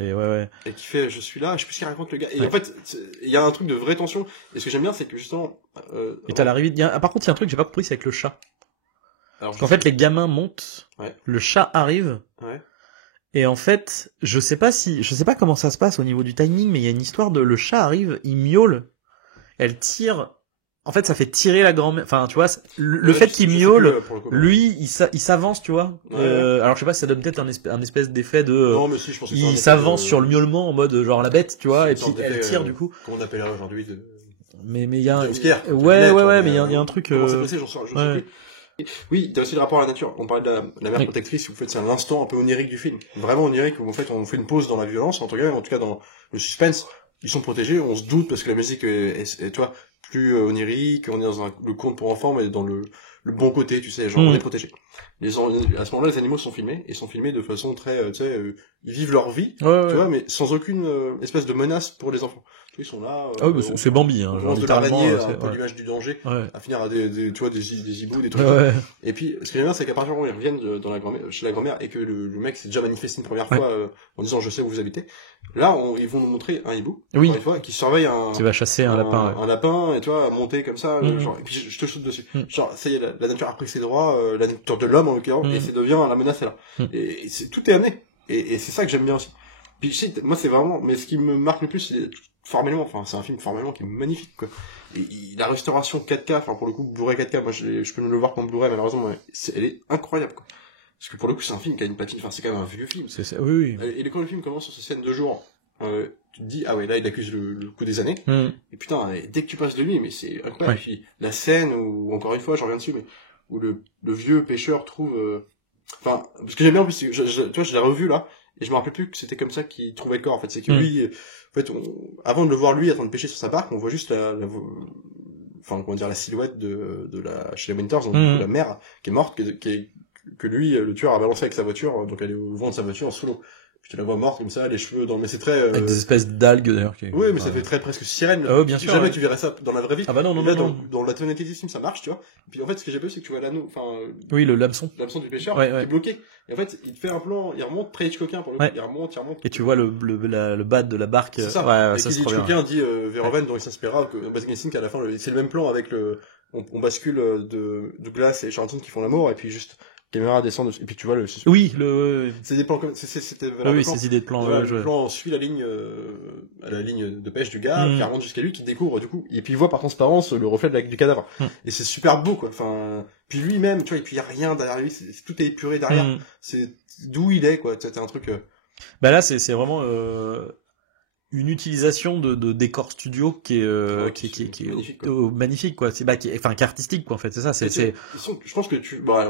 Et qui fait, je suis là, je sais plus ce qu'il raconte le gars. Et en fait, il y a un truc de vraie tension. Et ce que j'aime bien, c'est que justement, et t'as l'arrivée, par contre, il y a un truc que j'ai pas compris, c'est avec le chat. Parce qu'en fait, les gamins montent, le chat arrive, et en fait, je sais pas comment ça se passe au niveau du timing, mais il y a une histoire de le chat arrive, il miaule, elle tire, en fait, ça fait tirer la grand-mère, enfin, tu vois, le fait qu'il miaule, lui, il s'avance, tu vois. Alors, je sais pas si ça donne peut-être un espèce d'effet de, non, mais si, je pense que il s'avance sur le miaulement en mode, genre, la bête, tu vois, et puis elle tire, du coup. Comment on appellerait aujourd'hui, mais il y a un, mais il y a un truc, oui, t'as aussi le rapport à la nature. On parlait de la mère protectrice, où en fait, c'est un instant un peu onirique du film. Vraiment onirique, où en fait, on fait une pause dans la violence, en tout cas dans le suspense. Ils sont protégés, on se doute parce que la musique est tu vois, plus onirique, on est dans le conte pour enfants, mais dans le bon côté, tu sais, genre on est protégé. À ce moment-là, les animaux sont filmés, et sont filmés de façon très, tu sais, ils vivent leur vie, tu vois, mais sans aucune espèce de menace pour les enfants. Ils sont là. C'est Bambi, hein. On lance de l'araignée, un peu l'image du danger, à finir à tu vois, des hiboux, des trucs. Et puis, ce qui est bien, c'est qu'à partir du moment où ils reviennent chez la grand-mère, et que le mec s'est déjà manifesté une première fois, en disant je sais où vous habitez, là, ils vont nous montrer un hibou, une fois, qui surveille qui va chasser un lapin. Un lapin, et tu vois, monter comme ça, genre, et puis je te saute dessus. Genre, ça y est, la nature a pris ses droits, la nature de l'homme, en l'occurrence, et ça devient, la menace est là. Et tout est amené. Et c'est ça que j'aime bien aussi. Puis, moi, c'est vraiment, mais ce qui me marque le plus, c'est formellement, enfin, c'est un film formellement qui est magnifique, quoi. Et la restauration 4K, enfin, pour le coup, Blu-ray 4K, moi, je peux me le voir comme Blu-ray, malheureusement, mais elle est incroyable, quoi. Parce que pour le coup, c'est un film qui a une platine, enfin, c'est quand même un vieux film. C'est ça, oui. Et quand le film commence sur cette scène de jour, tu te dis, ah ouais, là, il accuse le coup des années. Et putain, et dès que tu passes de lui, mais c'est incroyable. Et puis, la scène où, encore une fois, je reviens dessus, mais, où le vieux pêcheur trouve, enfin, parce que j'aime bien, en plus, tu vois, je l'ai revu, là, et je me rappelle plus que c'était comme ça qu'il trouvait le corps, en fait. C'est que lui, en fait, avant de le voir lui en train de pêcher sur sa barque, on voit juste enfin, comment dire, la silhouette de la Shelley Winters, donc la mère, qui est morte, que lui, le tueur a balancé avec sa voiture, donc elle est au vent de sa voiture, sous l'eau. Puis tu la vois morte comme ça, les cheveux mais c'est très... Avec des espèces d'algues, d'ailleurs. Oui, mais ça fait très presque sirène. Bien sûr. Jamais tu verrais ça dans la vraie vie. Ah bah non. Dans la tonalité du film, ça marche, tu vois. Et puis en fait, ce que j'ai vu, c'est que tu vois l'anneau, enfin... Oui, l'hameçon. L'hameçon du pêcheur, qui est bloqué. Et en fait, il te fait un plan, il remonte près Hitchcockien pour le coup. Il remonte. Et tu vois le bas de la barque. C'est ça. Ouais, ça se Hitchcockien dit, Verhoeven, dont il s'inspirera, que Baz Luhrmann, qu'à la fin, c'est le même plan avec on bascule de Douglas et Charlton qui font l'amour, et puis juste, caméra descend et puis tu vois c'est des plans comme c'était ces idées de plans le plan suit la ligne à la ligne de pêche du gars qui remonte jusqu'à lui, qui découvre du coup, et puis il voit par transparence le reflet du cadavre, et c'est super beau, quoi. Enfin, puis lui-même, tu vois, et puis il y a rien derrière lui, tout est épuré derrière, c'est d'où il est, quoi. C'était un truc bah là c'est vraiment une utilisation de décor studio qui est magnifique, quoi. C'est qui est artistique, quoi, en fait. C'est ça, je pense que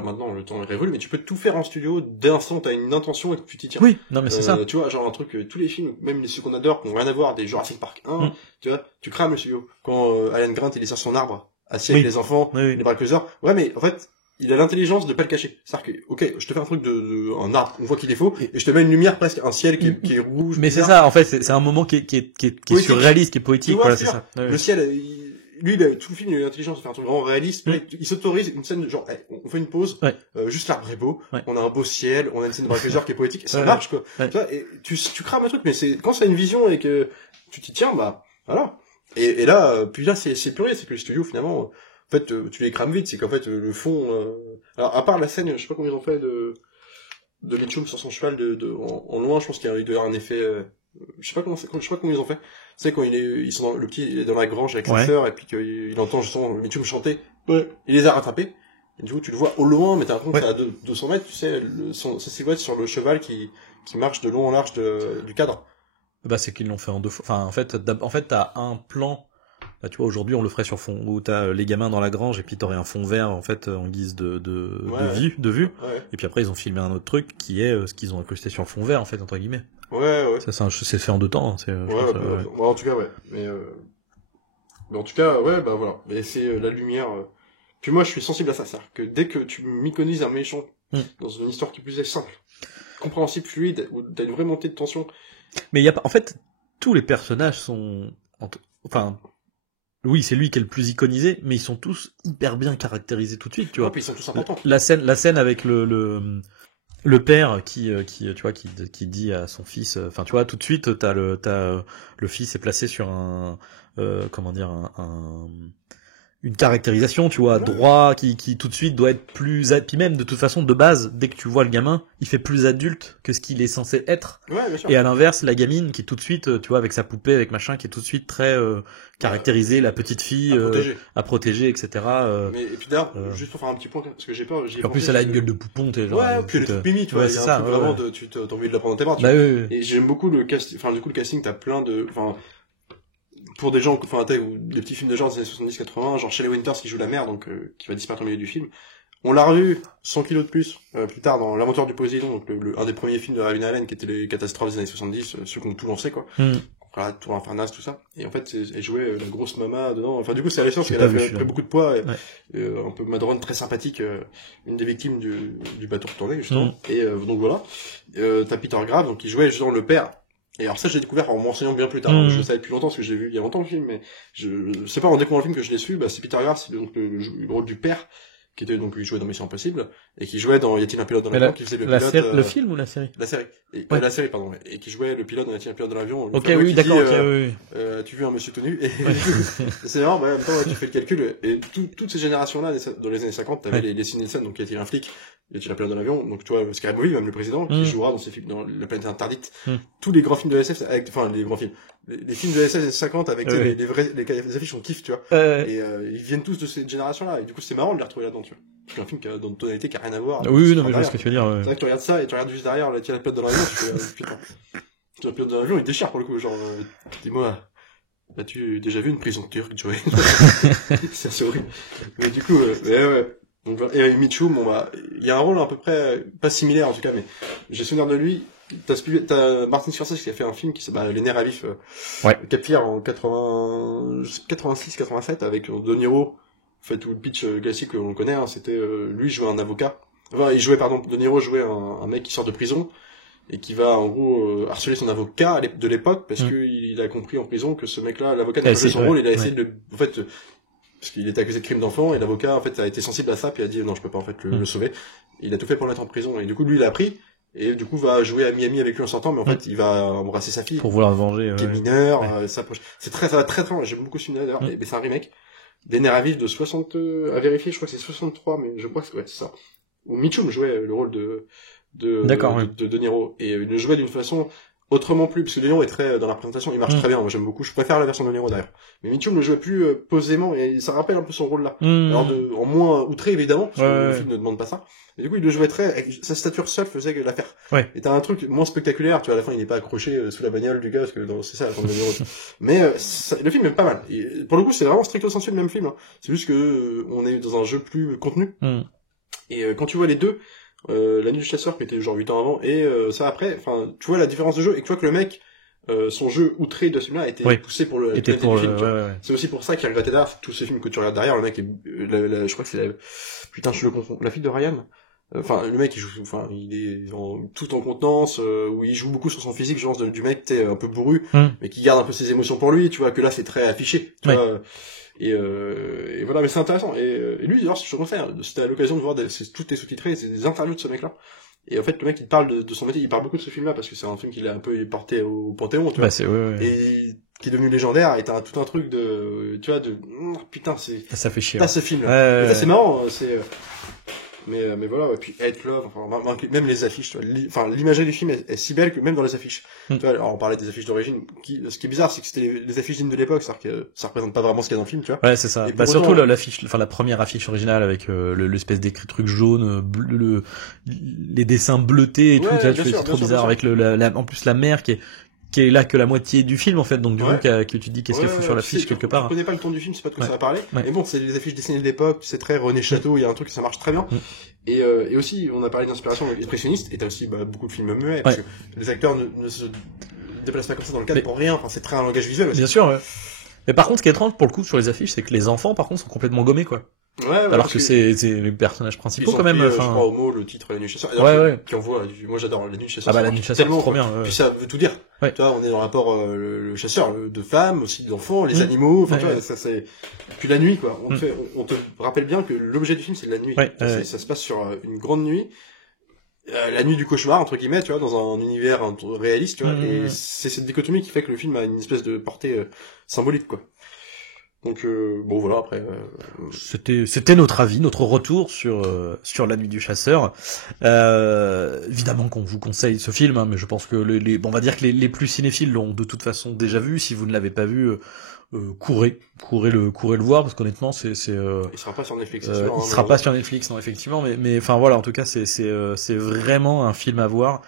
maintenant le temps est révolu, mais tu peux tout faire en studio dès l'instant où t'as une intention et que tu t'y tiens. Oui, non mais c'est ça. Tu vois, genre un truc, tous les films, même ceux qu'on adore, qui n'ont rien à voir, des Jurassic Park 1, tu vois, tu crames le studio. Quand Alan Grant il est sur son arbre, assis avec les enfants, les braqueurs, ouais, mais en fait, il a l'intelligence de pas le cacher. C'est-à-dire que, ok, je te fais un truc un arbre, on voit qu'il est faux, et je te mets une lumière presque, un ciel qui est rouge. Mais c'est ça, en fait, c'est un moment qui est surréaliste, qui est poétique, voilà, c'est ça. Le ciel, lui, tout le film, il a l'intelligence de faire un truc vraiment réaliste, mais il s'autorise une scène de genre, on fait une pause, juste l'arbre est beau, on a un beau ciel, on a une scène de braqueur qui est poétique, ça marche, quoi. Tu vois, et tu crames un truc, mais quand c'est une vision et que tu t'y tiens, bah, voilà. Et là, puis là, c'est purée, c'est que le studio, finalement, en fait, tu les crames vite, c'est qu'en fait, le fond, alors, à part la scène, je sais pas combien ils ont fait de Mitchum sur son cheval en loin, je pense qu'il y a eu un effet, je sais pas comment ils ont fait. Tu sais, quand ils sont le petit, il est dans la grange avec sa sœur, et puis qu'il entend justement Mitchum chanter, il les a rattrapés. Et du coup, tu le vois au loin, mais t'as l'impression que t'es à 200 mètres, tu sais, sa silhouette sur le cheval qui marche de long en large du cadre. Bah, c'est qu'ils l'ont fait en deux fois. Enfin, en fait, t'as un plan. Bah, tu vois, aujourd'hui, on le ferait sur fond, où t'as les gamins dans la grange, et puis t'aurais un fond vert, en fait, en guise de vue. Ouais. Et puis après, ils ont filmé un autre truc, qui est ce qu'ils ont incrusté sur fond vert, en fait, entre guillemets. Ouais. Ça, c'est fait en 2 temps, hein, en tout cas, ouais. Mais en tout cas, ouais, bah voilà. Mais c'est la lumière. Puis moi, je suis sensible à ça. C'est-à-dire que dès que tu m'iconises un méchant dans une histoire qui plus est simple, compréhensible, fluide, où t'as une vraie montée de tension. Mais il y a pas, en fait, tous les personnages sont, enfin, oui, c'est lui qui est le plus iconisé, mais ils sont tous hyper bien caractérisés tout de suite, tu vois. Puis ils sont tous importants. La scène avec le père qui tu vois qui dit à son fils, enfin tu vois, tout de suite t'as le fils est placé sur une caractérisation, tu vois, droit, qui tout de suite doit être plus, puis même de toute façon de base, dès que tu vois le gamin, il fait plus adulte que ce qu'il est censé être. Ouais, bien sûr. Et à l'inverse, la gamine qui est tout de suite, tu vois, avec sa poupée, avec machin, qui est tout de suite très caractérisée, la petite fille à protéger, etc. Mais et puis d'ailleurs, juste pour faire un petit point, parce que j'ai peur. En plus, elle a une gueule de poupon, t'es genre. Ouais, puis elle est toute mimi, tu vois. C'est ça. Vraiment, tu t'as envie de la prendre dans tes bras. Bah, oui. Et j'aime beaucoup le casting. Enfin, du coup, le casting, t'as plein de, pour des gens, enfin, ou des petits films de genre des années 70-80, genre Shelley Winters qui joue la mère, donc qui va disparaître au milieu du film. On l'a revu 100 kilos de plus tard dans L'aventure du Poséidon, donc un des premiers films de Raven Allen qui était les catastrophes des années 70, ceux qui ont tout lancé, quoi. voilà, Tour Infernal, tout ça. Et en fait, elle jouait la grosse mama dedans. Enfin, du coup, c'est alléchant parce J'ai qu'elle a pas vu, fait celui-là. beaucoup de poids, Ouais. un peu madrone, très sympathique, une des victimes du bateau retourné, justement. Et donc voilà. T'as Peter Grave, donc il jouait justement le père. Et alors ça, j'ai découvert en m'enseignant bien plus tard. Je le savais depuis longtemps parce que j'ai vu il y a longtemps le film, mais je sais pas, en découvrant le film que je l'ai su, c'est Peter Grave, c'est donc le rôle du père, qui était donc, il jouait dans Mission Impossible, et qui jouait dans Y a-t-il un pilote dans l'avion, qui faisait le pilote, le film ou la série? la série. Ouais. La série, pardon. Et qui jouait le pilote dans Y a-t-il un pilote dans l'avion. le Ok, fameux oui, qui d'accord, dit, ok, oui. tu vu un monsieur tout nu, et c'est marrant, en même temps, tu fais le calcul, et toutes ces générations-là, dans les années 50, t'avais les Leslie Nielsen, donc qui était un flic, y a-t-il un pilote dans l'avion, donc tu vois, Scary Movie, même le président, qui jouera dans ses films, dans La planète interdite, tous les grands films de SF, les grands films, les films de SF des 50 avec les affiches on kiffe, tu vois, et ils viennent tous de cette génération-là, et du coup c'est marrant de les retrouver là-dedans, tu vois. C'est un film qui a dans une tonalité qui a rien à voir. Oui, non, mais je vois ce que tu veux dire. C'est vrai que tu regardes ça et tu regardes juste derrière, là, tu as la pilote dans l'avion, tu fais, putain. Le pilote dans l'avion, il déchire pour le coup, genre, dis-moi, as-tu déjà vu une prison turque, Joey? C'est assez horrible. Mais du coup, ouais. Donc, et Mitchum, il y a un rôle à peu près, pas similaire en tout cas, mais j'ai souvenir de lui. T'as Martin Scorsese qui a fait un film qui s'appelle Les Nerfs à vif, Cap Fear en 86, 87 avec De Niro. En fait, tout le pitch classique que l'on connaît, hein, c'était lui jouait un avocat. Enfin, De Niro jouait un mec qui sort de prison et qui va en gros harceler son avocat de l'époque parce que il a compris en prison que ce mec-là, l'avocat n'a pas joué son rôle, il a essayé de en fait parce qu'il était accusé de crime d'enfant et l'avocat en fait a été sensible à ça puis a dit non, je peux pas en fait le sauver. Il a tout fait pour le mettre en prison et du coup lui il a appris et du coup va jouer à Miami avec lui en sortant, mais en fait il va embrasser sa fille pour vouloir venger qui est mineure, ça va très loin, j'aime beaucoup ce film d'ailleurs, mais c'est un remake. Des Nerfs à vif de 60, à vérifier, je crois que c'est 63, mais je crois que c'est ça. Où Mitchum jouait le rôle de Niro. Et il le jouait d'une façon autrement plus, parce que De Niro est très, dans la présentation, il marche très bien, moi j'aime beaucoup, je préfère la version de Niro d'ailleurs. Mais Mitchum le jouait plus posément, et ça rappelle un peu son rôle là. Alors en moins outré évidemment, parce que le film ne demande pas ça. Et du coup il le jouait sa stature seule faisait l'affaire. Et t'as un truc moins spectaculaire, tu vois, à la fin il n'est pas accroché sous la bagnole du gars, parce que c'est ça la fin de Niro. Mais le film est pas mal. Et pour le coup c'est vraiment stricto sensu le même film, hein. C'est juste que on est dans un jeu plus contenu. Et quand tu vois les deux, La Nuit du Chasseur qui était genre 8 ans avant et ça après, enfin tu vois la différence de jeu et tu vois que le mec son jeu outré de ce film-là a été poussé pour le film. C'est aussi pour ça qu'il a regretté derrière tous ces films que tu regardes derrière, le mec est je crois que c'est putain je le confonds, la fille de Ryan. Enfin le mec il est tout en contenance où il joue beaucoup sur son physique, genre du mec t'es un peu bourru mais qui garde un peu ses émotions pour lui, tu vois que là c'est très affiché, tu vois. Et voilà, mais c'est intéressant. Et lui, d'ailleurs, je te conseille, c'était à l'occasion de voir tout est sous-titré, c'est des interviews de ce mec-là. Et en fait, le mec, il parle de son métier, il parle beaucoup de ce film-là, parce que c'est un film qu'il a un peu porté au Panthéon, tu vois. Et qui est devenu légendaire, et t'as tout un truc tu vois, putain, ça fait chier. Pas ce film-là. Et ça, c'est marrant, mais voilà, et puis Hate Love, enfin, même les affiches, tu vois, l'imagerie du film est si belle que même dans les affiches. Tu vois, alors on parlait des affiches d'origine, ce qui est bizarre, c'est que c'était les affiches dignes de l'époque, c'est-à-dire que ça représente pas vraiment ce qu'il y a dans le film, tu vois. Ouais, c'est ça. Surtout l'affiche, la première affiche originale avec l'espèce d'écrit truc jaune, les dessins bleutés et tout, tu vois, c'est trop bizarre avec en plus la mer qui est là que la moitié du film en fait, donc du coup que tu te dis qu'est-ce qu'il faut sur l'affiche quelque part. Je connais pas le ton du film, c'est pas de quoi ça va parler. Mais bon, c'est les affiches dessinées de l'époque, c'est très René Château, il y a un truc ça marche très bien. Et aussi, on a parlé d'inspiration expressionniste, et t'as aussi beaucoup de films muets, parce que les acteurs ne se déplacent pas comme ça dans le cadre pour rien, enfin c'est très un langage visuel aussi. Bien sûr, Mais par contre, ce qui est étrange pour le coup sur les affiches, c'est que les enfants par contre sont complètement gommés quoi. Alors que c'est les personnages principaux quand même. Je crois au mot le titre La Nuit du Chasseur. Qui envoie. Moi j'adore La Nuit du Chasseur. Ah bah La Nuit du Chasseur, c'est trop bien. Puis ça veut tout dire. Tu vois, on est dans le rapport le chasseur de femmes, aussi d'enfants, les animaux. Enfin tu vois, ça c'est. Puis la nuit quoi. On te rappelle bien que l'objet du film c'est la nuit. Ça se passe sur une grande nuit. La nuit du cauchemar entre guillemets, tu vois, dans un univers réaliste, tu vois. Et c'est cette dichotomie qui fait que le film a une espèce de portée symbolique quoi. Donc bon voilà après c'était notre avis, notre retour sur La Nuit du Chasseur. Évidemment qu'on vous conseille ce film, hein, mais je pense que on va dire que les plus cinéphiles l'ont de toute façon déjà vu. Si vous ne l'avez pas vu, courez le voir parce qu'honnêtement c'est il sera pas sur Netflix. Il sera pas sur Netflix non effectivement, mais enfin voilà, en tout cas c'est vraiment un film à voir.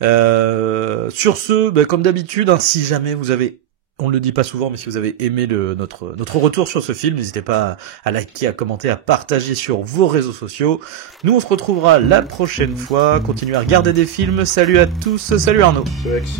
Sur ce, comme d'habitude, hein, si jamais vous avez, on ne le dit pas souvent, mais si vous avez aimé notre retour sur ce film, n'hésitez pas à liker, à commenter, à partager sur vos réseaux sociaux. Nous, on se retrouvera la prochaine fois. Continuez à regarder des films. Salut à tous. Salut Arnaud. Salut Alex.